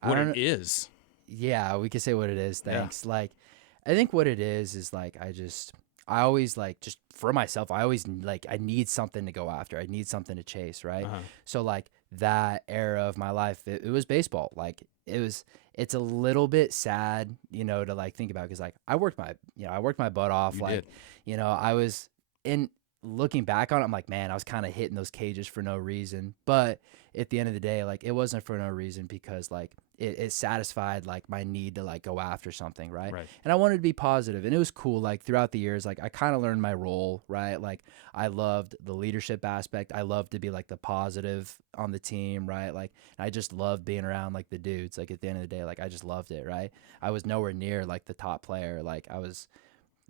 It is. Yeah, we could say what it is. Thanks. Yeah. Like, I think what it is like, I always like, just for myself, I always like, I need something to go after. I need something to chase. Right. So like that era of my life, it was baseball. Like it's a little bit sad, you know, to like think about. Cause like I worked my butt off. You know, I was looking back on it, I'm like, man, I was kind of hitting those cages for no reason. But at the end of the day, like it wasn't for no reason because like it satisfied like my need to like go after something, right? Right. And I wanted to be positive, and it was cool. Like throughout the years, like I kind of learned my role, right? Like I loved the leadership aspect. I loved to be like the positive on the team, right? Like I just loved being around like the dudes. Like at the end of the day, like I just loved it, right? I was nowhere near like the top player. Like I was,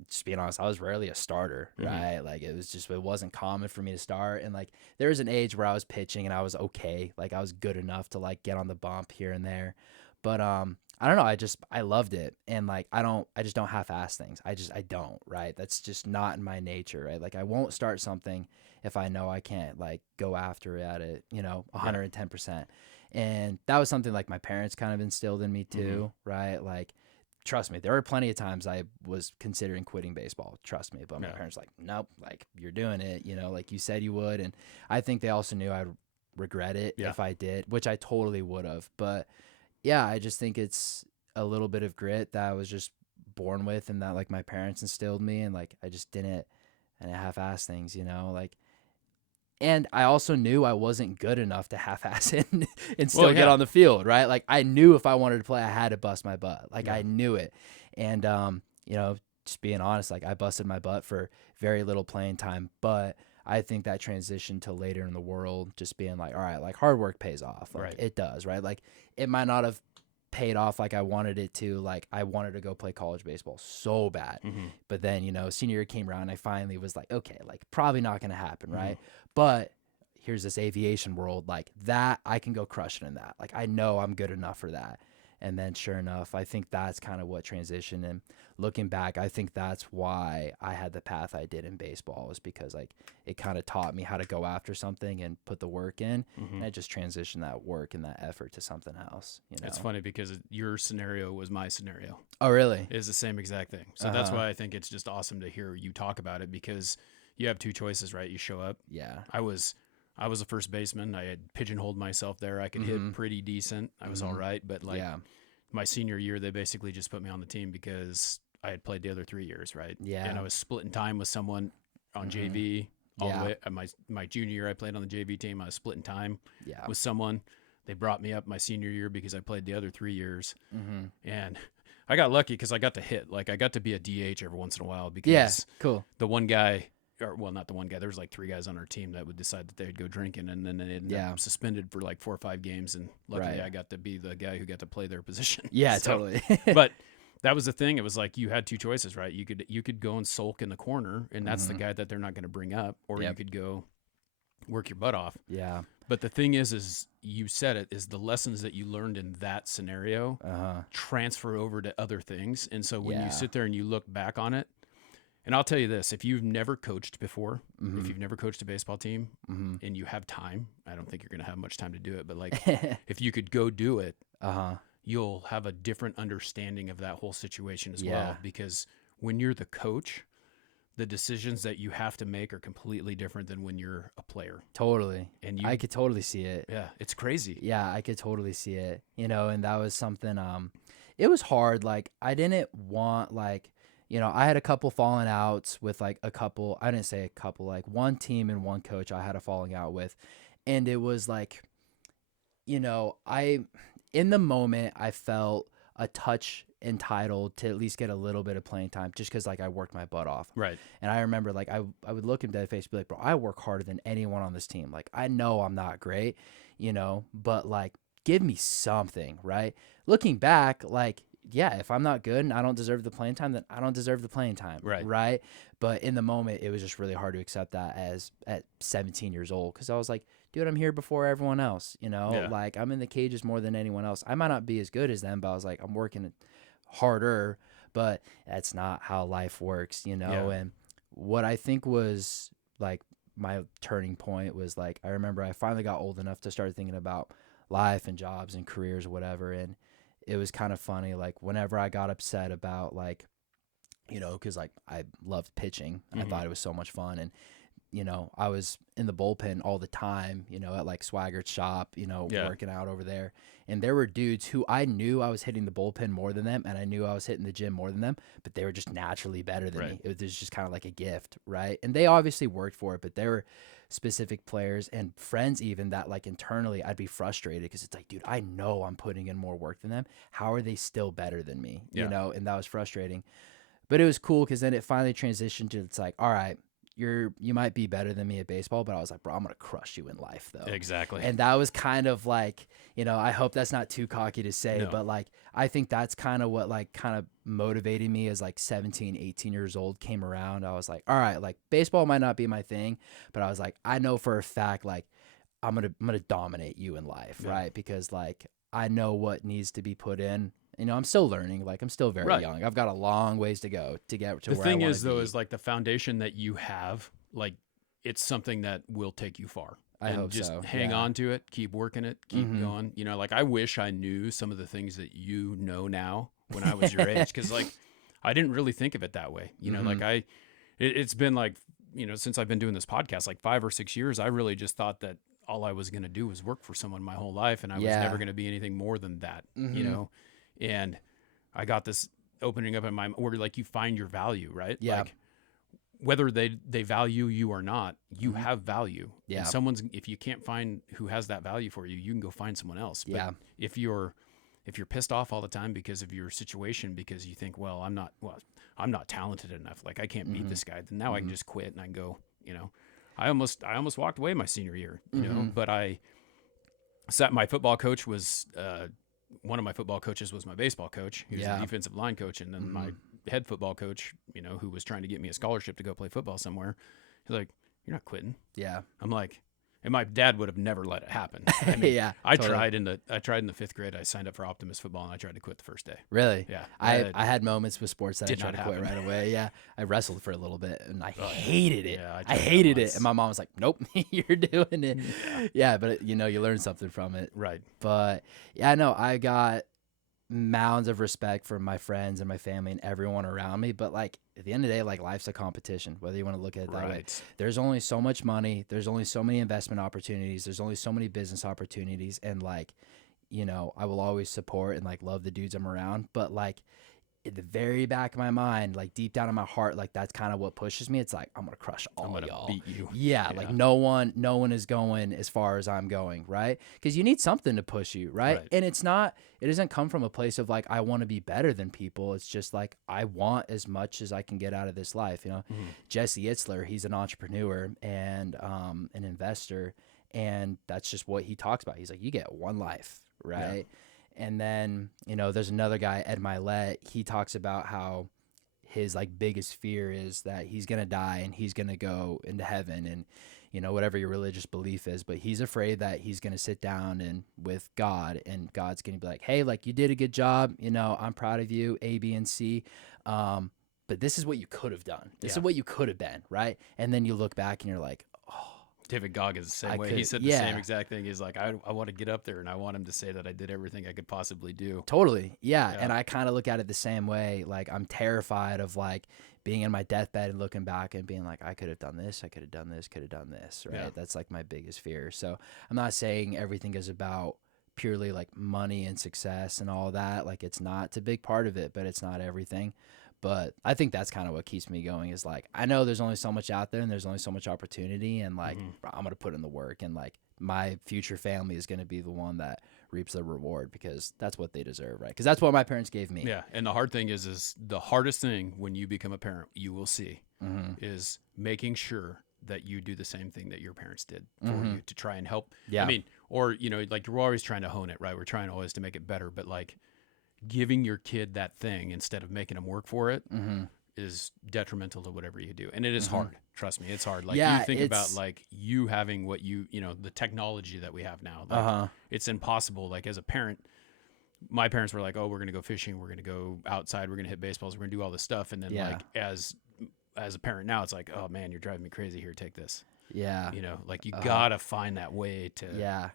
just being honest, I was rarely a starter, right? Like it wasn't common for me to start. And like there was an age where I was pitching and I was okay. Like I was good enough to like get on the bump here and there. But I don't know, I loved it. And like I just don't half-ass things. I don't, right? That's just not in my nature, right? Like I won't start something if I know I can't like go after it at it, 110%. And that was something like my parents kind of instilled in me too, right? Like trust me, there were plenty of times I was considering quitting baseball. Trust me. But my parents were like, nope, like you're doing it, like you said you would. And I think they also knew I'd regret it if I did, which I totally would have. But yeah, I just think it's a little bit of grit that I was just born with and that like my parents instilled me. And like I just didn't half-ass things, like. And I also knew I wasn't good enough to half-ass it and still get on the field, right? Like I knew if I wanted to play, I had to bust my butt. Like I knew it. And, just being honest, like I busted my butt for very little playing time, but I think that transition to later in the world, just being like, all right, like hard work pays off. Like it does, right? Like it might not have paid off like I wanted it to. Like I wanted to go play college baseball so bad. But then, senior year came around, I finally was like, okay, like probably not going to happen, right? But here's this aviation world like that. I can go crush it in that. Like I know I'm good enough for that. And then sure enough, I think that's kind of what transitioned. And looking back, I think that's why I had the path I did in baseball, was because like it kind of taught me how to go after something and put the work in. And I just transitioned that work and that effort to something else. It's funny because your scenario was my scenario. Oh, really? It's the same exact thing. So that's why I think it's just awesome to hear you talk about it, because you have two choices, right? You show up. Yeah. I was a first baseman. I had pigeonholed myself there. I could hit pretty decent. I was all right. But like my senior year, they basically just put me on the team because I had played the other 3 years, right? Yeah. And I was splitting time with someone on JV all the way. My junior year, I played on the JV team. I was splitting time with someone. They brought me up my senior year because I played the other 3 years. And I got lucky because I got to hit. Like I got to be a DH every once in a while because cool. The one guy, or well, not the one guy, there was like 3 guys on our team that would decide that they'd go drinking, and then they ended up suspended for like 4 or 5 games. And luckily I got to be the guy who got to play their position. Yeah, so, totally. But that was the thing. It was like you had two choices, right? You could go and sulk in the corner, and that's the guy that they're not going to bring up, or you could go work your butt off. Yeah. But the thing is you said it, is the lessons that you learned in that scenario transfer over to other things. And so when you sit there and you look back on it, and I'll tell you this, if you've never coached before, if you've never coached a baseball team and you have time, I don't think you're going to have much time to do it, but like if you could go do it, you'll have a different understanding of that whole situation as well. Because when you're the coach, the decisions that you have to make are completely different than when you're a player. Totally. And I could totally see it. Yeah, it's crazy. Yeah, I could totally see it. And that was something, it was hard. Like I didn't want like, I had a couple falling outs with like a couple, I didn't say a couple, like one team and one coach I had a falling out with. And it was like, in the moment I felt a touch entitled to at least get a little bit of playing time just because like I worked my butt off. Right. And I remember like I would look him dead face and be like, bro, I work harder than anyone on this team. Like I know I'm not great, but like give me something, right? Looking back, like, yeah, if I'm not good and I don't deserve the playing time, then I don't deserve the playing time. Right. But in the moment, it was just really hard to accept that at 17 years old. Cause I was like, dude, I'm here before everyone else, like I'm in the cages more than anyone else. I might not be as good as them, but I was like, I'm working harder, but that's not how life works, And what I think was like my turning point was like, I remember I finally got old enough to start thinking about life and jobs and careers or whatever. And it was kind of funny. Like whenever I got upset about like, cause like I loved pitching, I thought it was so much fun. And, I was in the bullpen all the time, at like Swaggert's shop, working out over there. And there were dudes who I knew I was hitting the bullpen more than them, and I knew I was hitting the gym more than them, but they were just naturally better than me. It was just kind of like a gift, right? And they obviously worked for it, but there were specific players and friends even that like internally I'd be frustrated because it's like, dude, I know I'm putting in more work than them. How are they still better than me? And that was frustrating. But it was cool because then it finally transitioned to, it's like, all right, you might be better than me at baseball, but I was like, bro, I'm going to crush you in life though. Exactly. And that was kind of like, I hope that's not too cocky to say, but like, I think that's kind of what like kind of motivated me as like 17, 18 years old came around. I was like, all right, like baseball might not be my thing, but I was like, I know for a fact, like I'm going to dominate you in life. Right. Because like, I know what needs to be put in. I'm still learning. Like I'm still very young. I've got a long ways to go to get to where I want to be. The thing is, though, is like the foundation that you have, like it's something that will take you far. I hope just so. hang on to it, keep working it, keep going. Like I wish I knew some of the things that you know now when I was your age, because like I didn't really think of it that way. Like it's been like since I've been doing this podcast, like 5 or 6 years, I really just thought that all I was going to do was work for someone my whole life, and I was never going to be anything more than that. And I got this opening up in my where like you find your value, right? Yeah. Like whether they value you or not, you have value. Yeah. And if you can't find who has that value for you, you can go find someone else. But if you're pissed off all the time because of your situation, because you think, I'm not talented enough, like I can't beat this guy, then now I can just quit and I can go, I almost walked away my senior year, but my football coach was one of my football coaches was my baseball coach. He was the defensive line coach. And then my head football coach, who was trying to get me a scholarship to go play football somewhere, he's like, you're not quitting. Yeah. I'm like, and my dad would have never let it happen. I mean, I tried in the 5th grade. I signed up for Optimist football and I tried to quit the first day. Really? Yeah. I had moments with sports that I tried to quit right away. Yeah. I wrestled for a little bit and I hated it. Yeah, I hated it. And my mom was like, nope, you're doing it. Yeah. But you learn something from it. Right. But yeah, no, I got mounds of respect for my friends and my family and everyone around me. But like at the end of the day, like life's a competition, whether you want to look at it that way. There's only so much money. There's only so many investment opportunities. There's only so many business opportunities. And like, I will always support and like love the dudes I'm around. But like in the very back of my mind, like deep down in my heart, like that's kind of what pushes me. It's like, I'm going to crush all y'all. Beat you. Yeah. Like no one is going as far as I'm going. Right. Cause you need something to push you. Right. And it doesn't come from a place of like, I want to be better than people. It's just like, I want as much as I can get out of this life. Jesse Itzler, he's an entrepreneur and an investor. And that's just what he talks about. He's like, you get one life. Right. Yeah. And then, there's another guy, Ed Milet, he talks about how his like biggest fear is that he's going to die and he's going to go into heaven and, whatever your religious belief is, but he's afraid that he's going to sit down and with God and God's going to be like, hey, like you did a good job. I'm proud of you, A, B, and C. But this is what you could have done. This is what you could have been. Right. And then you look back and you're like, David Goggins the same way. He said the same exact thing. He's like, I want to get up there and I want him to say that I did everything I could possibly do. Totally. Yeah. And I kind of look at it the same way. Like I'm terrified of like being in my deathbed and looking back and being like, I could have done this. I could have done this, could have done this. Right. Yeah. That's like my biggest fear. So I'm not saying everything is about purely like money and success and all that. Like it's not, it's a big part of it, but it's not everything. But I think that's kind of what keeps me going is like, I know there's only so much out there and there's only so much opportunity and like, I'm going to put in the work and like my future family is going to be the one that reaps the reward because that's what they deserve. Right. Because that's what my parents gave me. Yeah. And the hard thing is the hardest thing when you become a parent, you will see is making sure that you do the same thing that your parents did for you to try and help. Yeah. I mean, or, like you're always trying to hone it, right? We're trying always to make it better, but like, giving your kid that thing instead of making them work for it is detrimental to whatever you do. And it is hard. Trust me, it's hard. Like you think about like you having what the technology that we have now, like it's impossible. Like as a parent, my parents were like, oh, we're going to go fishing. We're going to go outside. We're going to hit baseballs. We're going to do all this stuff. And then like, as a parent now, it's like, oh man, you're driving me crazy here. Take this. Yeah. Like you gotta find that way to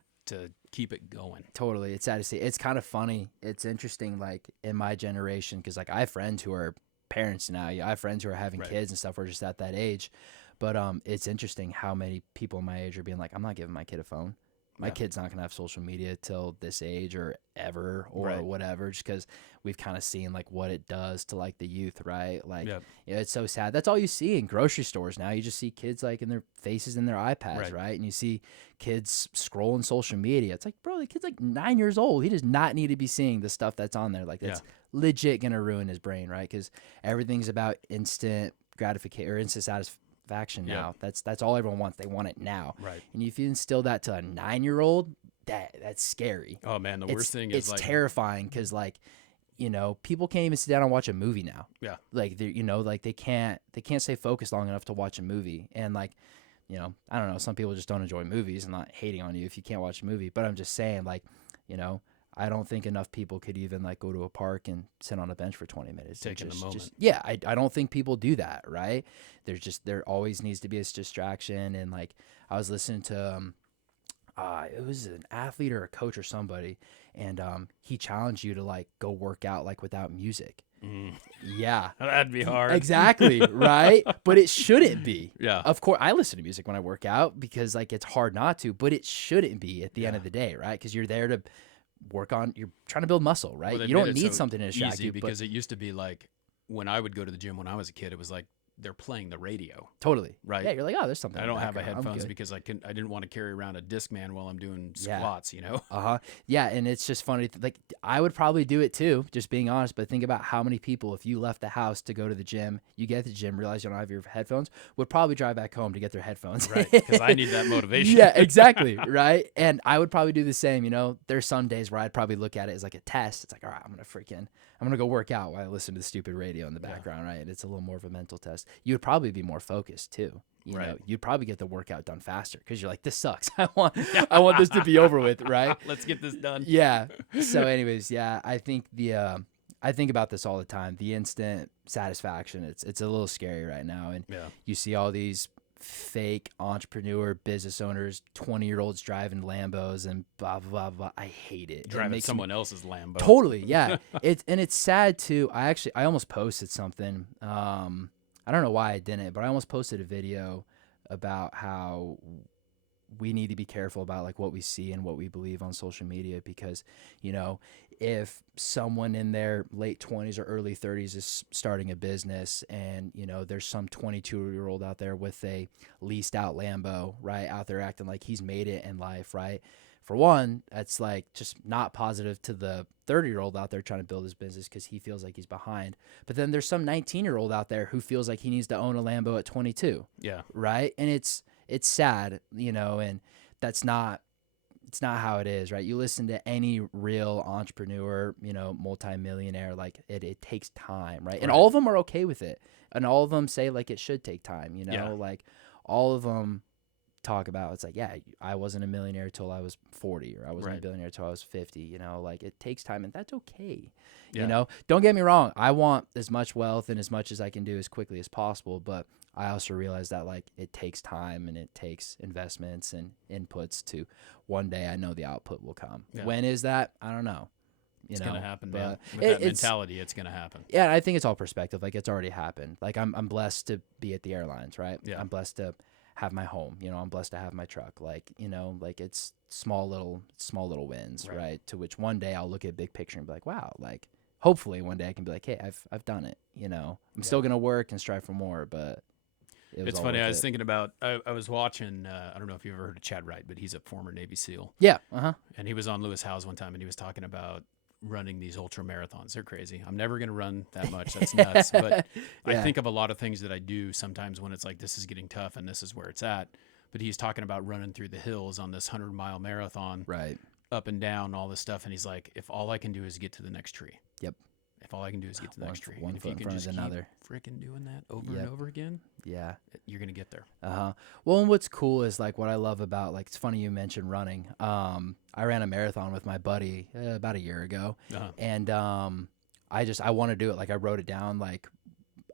keep it going. Totally. It's sad to see. It's kind of funny. It's interesting, like in my generation, because like I have friends who are parents now. I have friends who are having kids and stuff. We're just at that age. But it's interesting how many people my age are being like, I'm not giving my kid a phone. My kid's not going to have social media till this age or ever or whatever, just because we've kind of seen like what it does to like the youth, right? Like, it's so sad. That's all you see in grocery stores now. You just see kids like in their faces in their iPads, right? And you see kids scrolling social media. It's like, bro, the kid's like 9 years old. He does not need to be seeing the stuff that's on there. Like, that's legit going to ruin his brain, right? Because everything's about instant gratification or instant satisfaction. Now that's all everyone wants. They want it now, right? And if you instill that to a 9-year-old, that's scary. Oh man, the worst thing is it's like, terrifying because like, people can't even sit down and watch a movie now. Like they like they can't stay focused long enough to watch a movie. And like, I don't know, some people just don't enjoy movies. I'm not hating on you if you can't watch a movie, but I'm just saying like, I don't think enough people could even like go to a park and sit on a bench for 20 minutes. Taking the moment. I don't think people do that, right? There always needs to be a distraction. And like, I was listening to, it was an athlete or a coach or somebody, and he challenged you to like go work out like without music. Yeah. That'd be hard. Exactly, right? But it shouldn't be. Yeah. Of course, I listen to music when I work out because like it's hard not to, but it shouldn't be at the end of the day, right? Because you're there to work on, you're trying to build muscle, right? Well, you don't need something to distract you. Because it used to be like when I would go to the gym when I was a kid, it was like they're playing the radio. Totally. Right. Yeah, you're like, oh, there's something. I don't have my headphones because I didn't want to carry around a Discman while I'm doing squats, Yeah, and it's just funny. Like, I would probably do it too, just being honest, but think about how many people, if you left the house to go to the gym, you get to the gym, realize you don't have your headphones, would probably drive back home to get their headphones. Right, because I need that motivation. Yeah, exactly, right? And I would probably do the same, There's some days where I'd probably look at it as like a test. It's like, all right, I'm going to go work out while I listen to the stupid radio in the background, right? It's a little more of a mental test. You would probably be more focused too. You know, you'd probably get the workout done faster because you're like, this sucks. I want this to be over with, right? Let's get this done. Yeah. So anyways, I think I think about this all the time. The instant satisfaction, it's a little scary right now. And you see all these fake entrepreneur business owners, 20-year-olds driving Lambos and blah, blah, blah. I hate it. Driving someone else's Lambo. Totally. Yeah. It's sad too. I almost posted something. I don't know why I didn't, but I almost posted a video about how we need to be careful about like what we see and what we believe on social media because, if someone in their late 20s or early 30s is starting a business and, there's some 22-year-old out there with a leased out Lambo, right, out there acting like he's made it in life, right? For one, that's like just not positive to the 30-year-old out there trying to build his business because he feels like he's behind. But then there's some 19-year-old out there who feels like he needs to own a Lambo at 22. Yeah. Right? And it's sad, and it's not how it is, right? You listen to any real entrepreneur, multimillionaire, like it takes time, right? And all of them are okay with it. And all of them say like it should take time, like all of them talk about it's like, I wasn't a millionaire till I was 40 or I wasn't a billionaire till I was 50, like it takes time and that's okay. Don't get me wrong. I want as much wealth and as much as I can do as quickly as possible, but I also realize that like it takes time and it takes investments and inputs to one day I know the output will come. When is that? I don't know. It's going to happen, man. With that mentality, it's going to happen. Yeah, I think it's all perspective. Like it's already happened. Like I'm blessed to be at the Airlines, right? Yeah. I'm blessed to have my home, I'm blessed to have my truck. Like, like it's small little wins, right? To which one day I'll look at big picture and be like, wow, like hopefully one day I can be like, hey, I've done it, I'm still going to work and strive for more, but it's funny. I was thinking about, I was watching, I don't know if you've ever heard of Chad Wright, but he's a former Navy SEAL. Yeah. And he was on Lewis Howes one time and he was talking about running these ultra marathons. They're crazy. I'm never going to run that much. That's nuts. But I think of a lot of things that I do sometimes when it's like, this is getting tough and this is where it's at. But he's talking about running through the hills on this 100-mile marathon, right? Up and down, all this stuff. And he's like, if all I can do is get to the next tree. Yep. If all I can do is get to the next tree. One if foot you can in front just of another. Freaking doing that over and over again. Yeah. You're going to get there. Well, and what's cool is like what I love about, like, it's funny you mentioned running. I ran a marathon with my buddy about a year ago. And I want to do it. Like I wrote it down like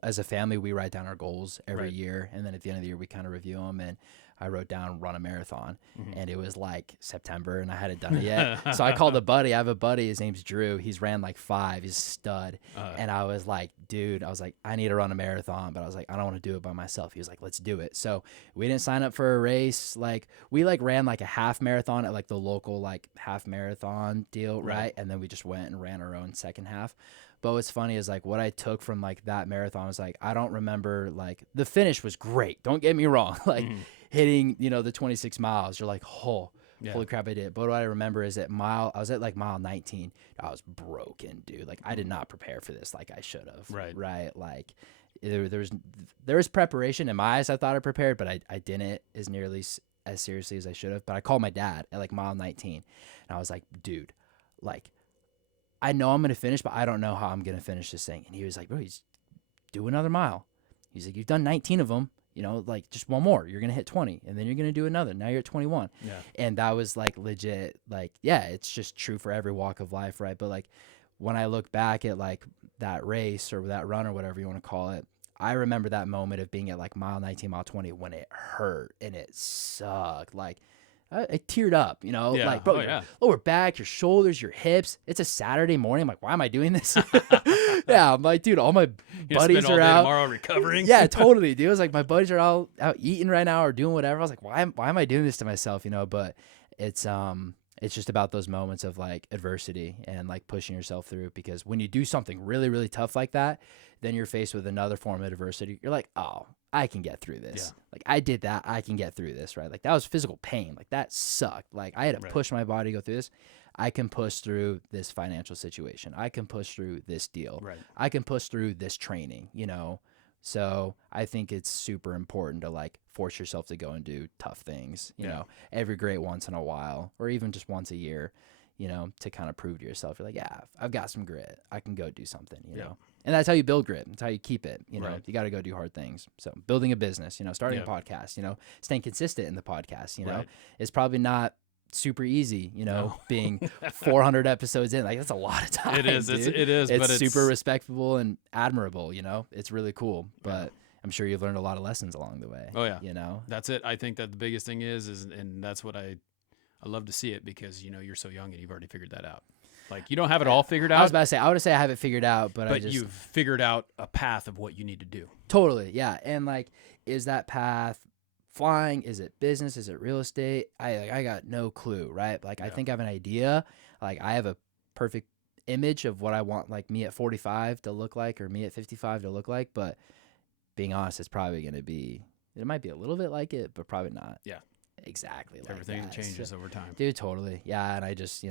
as a family, we write down our goals every year. And then at the end of the year, we kind of review them. And I wrote down run a marathon, and it was like September and I hadn't done it yet. So I called a buddy. I have a buddy. His name's Drew. He's ran like 5. He's a stud. And I was like, dude, I need to run a marathon, but I was like, I don't want to do it by myself. He was like, let's do it. So we didn't sign up for a race. Like we like ran like a half marathon at like the local like half marathon deal. Right. And then we just went and ran our own second half. But what's funny is like what I took from like that marathon was like, I don't remember, like the finish was great. Don't get me wrong. Like hitting, the 26 miles, you're like, holy crap, I did. But what I remember is I was at like mile 19. I was broken, dude. Like I did not prepare for this like I should have. Right. Like there was preparation in my eyes. I thought I prepared, but I didn't as nearly as seriously as I should have. But I called my dad at like mile 19 and I was like, dude, like, I know I'm going to finish, but I don't know how I'm going to finish this thing. And he was like, bro, do another mile. He's like, you've done 19 of them, like just one more. You're going to hit 20 and then you're going to do another. Now you're at 21. Yeah. And that was like legit, like, yeah, it's just true for every walk of life. Right. But like when I look back at like that race or that run or whatever you want to call it, I remember that moment of being at like mile 19, mile 20 when it hurt and it sucked. Like, I teared up, like, bro, your lower back, your shoulders, your hips. It's a Saturday morning. I'm like, why am I doing this? Yeah, I'm like, dude, all my buddies are out tomorrow recovering. Yeah, totally, dude. It was like my buddies are all out eating right now or doing whatever. I was like, why am I doing this to myself? But it's just about those moments of like adversity and like pushing yourself through, because when you do something really, really tough like that, then you're faced with another form of adversity. You're like, oh, I can get through this. Yeah. Like I did that. I can get through this, right? Like that was physical pain. Like that sucked. Like I had to push my body to go through this. I can push through this financial situation. I can push through this deal. Right. I can push through this training, So I think it's super important to like force yourself to go and do tough things, you know, every great once in a while, or even just once a year, to kind of prove to yourself, you're like, yeah, I've got some grit. I can go do something, you know. And that's how you build grit. That's how you keep it. You got to go do hard things. So building a business, starting a podcast, staying consistent in the podcast, is probably not super easy, being 400 episodes in. Like that's a lot of time. It is. Dude. It is. It's but super respectable and admirable. It's really cool. But I'm sure you've learned a lot of lessons along the way. Oh yeah. That's it. I think that the biggest thing is, and that's what I love to see it, because you're so young and you've already figured that out. Like you don't have it all figured out. I was about to say, I would say I have it figured out, but you've figured out a path of what you need to do. Totally. Yeah. And like, is that path flying? Is it business? Is it real estate? I got no clue. Right. Like I think I have an idea. Like I have a perfect image of what I want, like me at 45 to look like, or me at 55 to look like. But being honest, it's probably going to be, it might be a little bit like it, but probably not. Yeah. Exactly. Like everything changes over time, dude. Totally. Yeah. And I just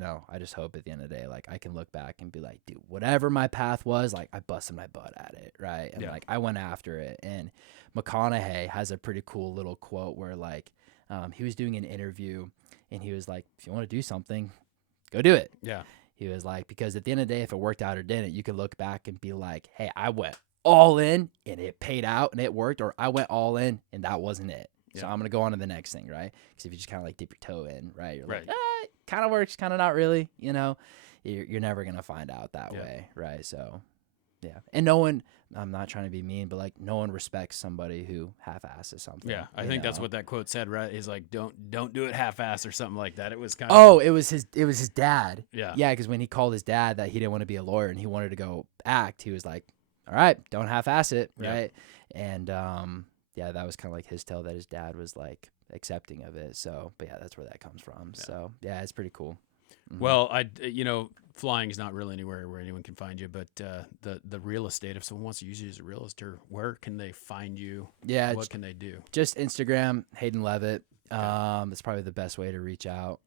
hope at the end of the day, like I can look back and be like, dude, whatever my path was, like I busted my butt at it. Right. And like I went after it. And McConaughey has a pretty cool little quote where like, he was doing an interview and he was like, if you want to do something, go do it. Yeah. He was like, because at the end of the day, if it worked out or didn't, you can look back and be like, hey, I went all in and it paid out and it worked, or I went all in and that wasn't it. So I'm going to go on to the next thing, right? Because if you just kind of like dip your toe in, right? You're like, it kind of works, kind of not really, You're never going to find out that way, right? So, yeah. And no one, I'm not trying to be mean, but like no one respects somebody who half-asses something. Yeah, I think that's what that quote said, right? He's like, don't do it half-ass or something like that. It was kind of... Oh, it was his dad. Yeah. Yeah, because when he called his dad that he didn't want to be a lawyer and he wanted to go act, he was like, all right, don't half-ass it, right? And, yeah, that was kind of like his tale that his dad was like accepting of it. So, but yeah, that's where that comes from. Yeah. So yeah, it's pretty cool. Mm-hmm. Well, flying is not really anywhere where anyone can find you, but the real estate, if someone wants to use you as a realtor, where can they find you? Yeah. What can they do? Just Instagram, Hayden Levitt. It's probably the best way to reach out.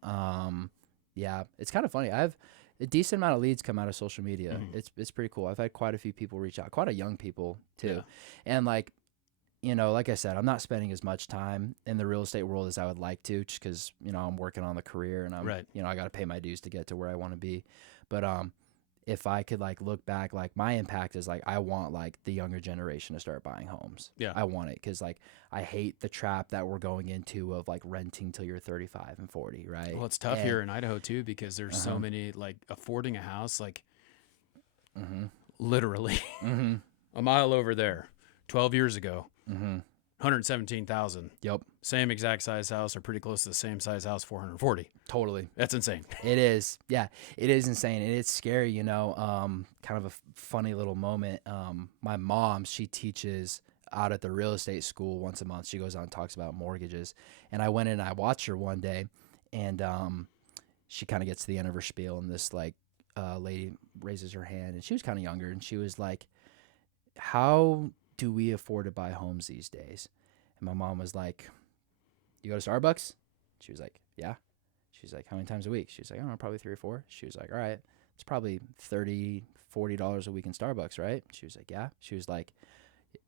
Yeah, it's kind of funny. I have a decent amount of leads come out of social media. Mm-hmm. It's pretty cool. I've had quite a few people reach out, quite a young people too. Yeah. And like, like I said, I'm not spending as much time in the real estate world as I would like to, just because, I'm working on the career and I'm, I got to pay my dues to get to where I want to be. But if I could like look back, like my impact is like, I want like the younger generation to start buying homes. Yeah. I want it because like I hate the trap that we're going into of like renting till you're 35 and 40, right? Well, it's tough here in Idaho too, because there's so many, like affording a house, like literally. a mile over there, 12 years ago, Mm-hmm. 117,000. Yep. Same exact size house or pretty close to the same size house, 440. Totally. That's insane. It is. Yeah, it is insane. And it's scary, you know, kind of a funny little moment. My mom, she teaches out at the real estate school once a month. She goes out and talks about mortgages. And I went in and I watched her one day, and she kind of gets to the end of her spiel, and this like lady raises her hand, and she was kind of younger, and she was like, how do we afford to buy homes these days? And my mom was like, you go to Starbucks? She was like, yeah. She's like, how many times a week? She's like, I don't know, probably 3 or 4. She was like, all right, it's probably $30, $40 a week in Starbucks, right? She was like, yeah. She was like,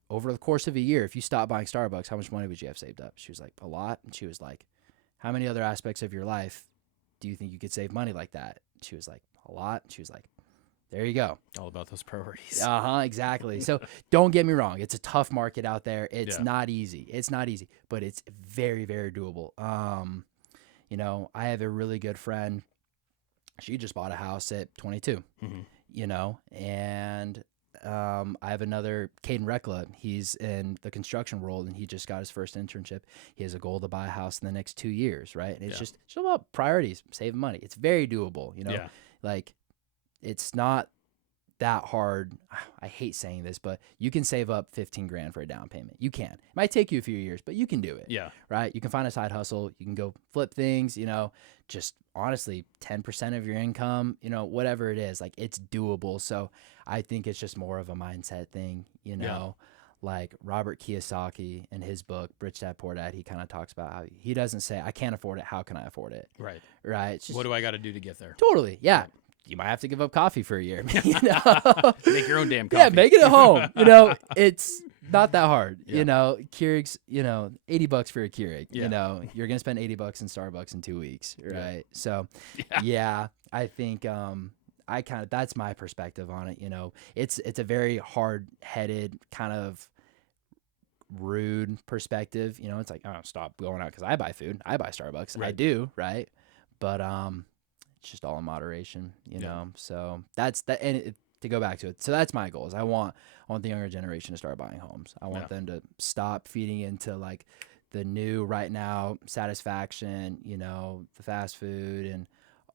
over the course of a year, if you stopped buying Starbucks, how much money would you have saved up? She was like, a lot. And she was like, how many other aspects of your life do you think you could save money like that? She was like, a lot. She was like, there you go. All about those priorities. Exactly. So don't get me wrong. It's a tough market out there. It's Yeah. not easy. It's not easy, but it's very, very doable. You know, I have a really good friend. She just bought a house at 22, you know, and I have another, Caden Rekla. He's in the construction world, and he just got his first internship. He has a goal to buy a house in the next 2 years, right? And it's just about priorities, saving money. It's very doable, you know, like it's not that hard. I hate saying this, but you can save up 15 grand for a down payment. You can. It might take you a few years, but you can do it. Yeah. Right. You can find a side hustle. You can go flip things, you know, just honestly 10% of your income, you know, whatever it is, like it's doable. So I think it's just more of a mindset thing, you know, like Robert Kiyosaki in his book, Rich Dad Poor Dad, he kind of talks about how he doesn't say, I can't afford it. How can I afford it? Right. Right. It's just, What do I got to do to get there? totally. Yeah. You might have to give up coffee for a year. You know? Make your own damn coffee. Yeah, make it at home. You know, it's not that hard. You know, Keurig's, you know, $80 for a Keurig. You know, you're going to spend $80 in Starbucks in 2 weeks. Right. So, I think that's my perspective on it. You know, it's a very hard-headed kind of rude perspective. You know, it's like, oh, stop going out because I buy food. I buy Starbucks. Right. I do. Right. But, it's just all in moderation, you know? So that's that. And to go back to it. So that's my goals. I want the younger generation to start buying homes. I want them to stop feeding into like the new right now satisfaction, you know, the fast food and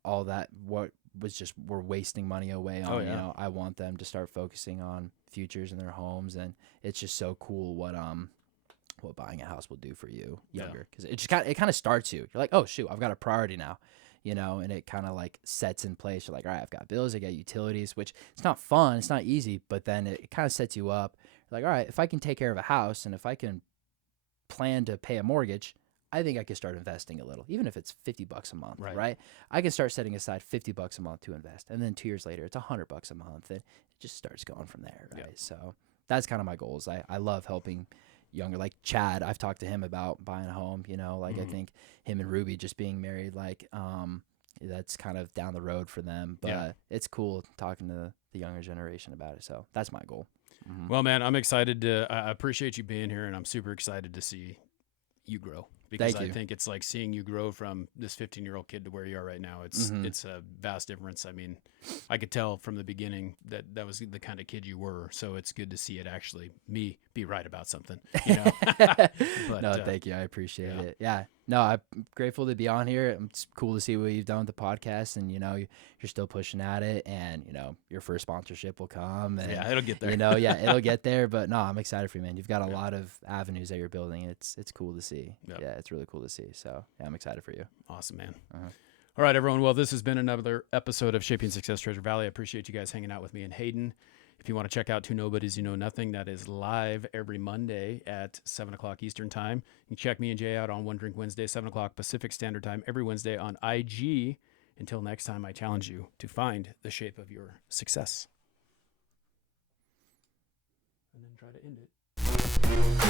all that. What was just, we're wasting money away on, you know, I want them to start focusing on futures in their homes. And it's just so cool what buying a house will do for you younger. Cause it kind of starts you. You're like, oh shoot, I've got a priority now. You know, and it kind of like sets in place. You're like, all right, I've got bills, I got utilities, which it's not fun, it's not easy, but then it kind of sets you up. You're like, all right, if I can take care of a house and if I can plan to pay a mortgage, I think I can start investing a little, even if it's $50 a month, right? I can start setting aside $50 a month to invest. And then 2 years later, it's $100 a month. And it just starts going from there, right? Yep. So that's kind of my goals. I love helping younger, like Chad, I've talked to him about buying a home, you know, like I think him and Ruby just being married, like that's kind of down the road for them, but it's cool talking to the younger generation about it. So that's my goal. Well, man, I'm excited I appreciate you being here, and I'm super excited to see you grow, because I think it's like seeing you grow from this 15-year-old kid to where you are right now. It's a vast difference. I mean, I could tell from the beginning that was the kind of kid you were. So it's good to see it actually be right about something, you know? But, no, thank you. I appreciate it. Yeah. No, I'm grateful to be on here. It's cool to see what you've done with the podcast, and, you know, you're still pushing at it, and, you know, your first sponsorship will come, and it'll get there, you know, it'll get there, but no, I'm excited for you, man. You've got a lot of avenues that you're building. It's cool to see. Yeah. It's really cool to see. So yeah, I'm excited for you. Awesome, man. All right, everyone. Well, this has been another episode of Shaping Success Treasure Valley. I appreciate you guys hanging out with me and Hayden. If you want to check out Two Nobodies You Know Nothing, that is live every Monday at 7 o'clock Eastern Time. You can check me and Jay out on One Drink Wednesday, 7 o'clock Pacific Standard Time, every Wednesday on IG. Until next time, I challenge you to find the shape of your success. And then try to end it.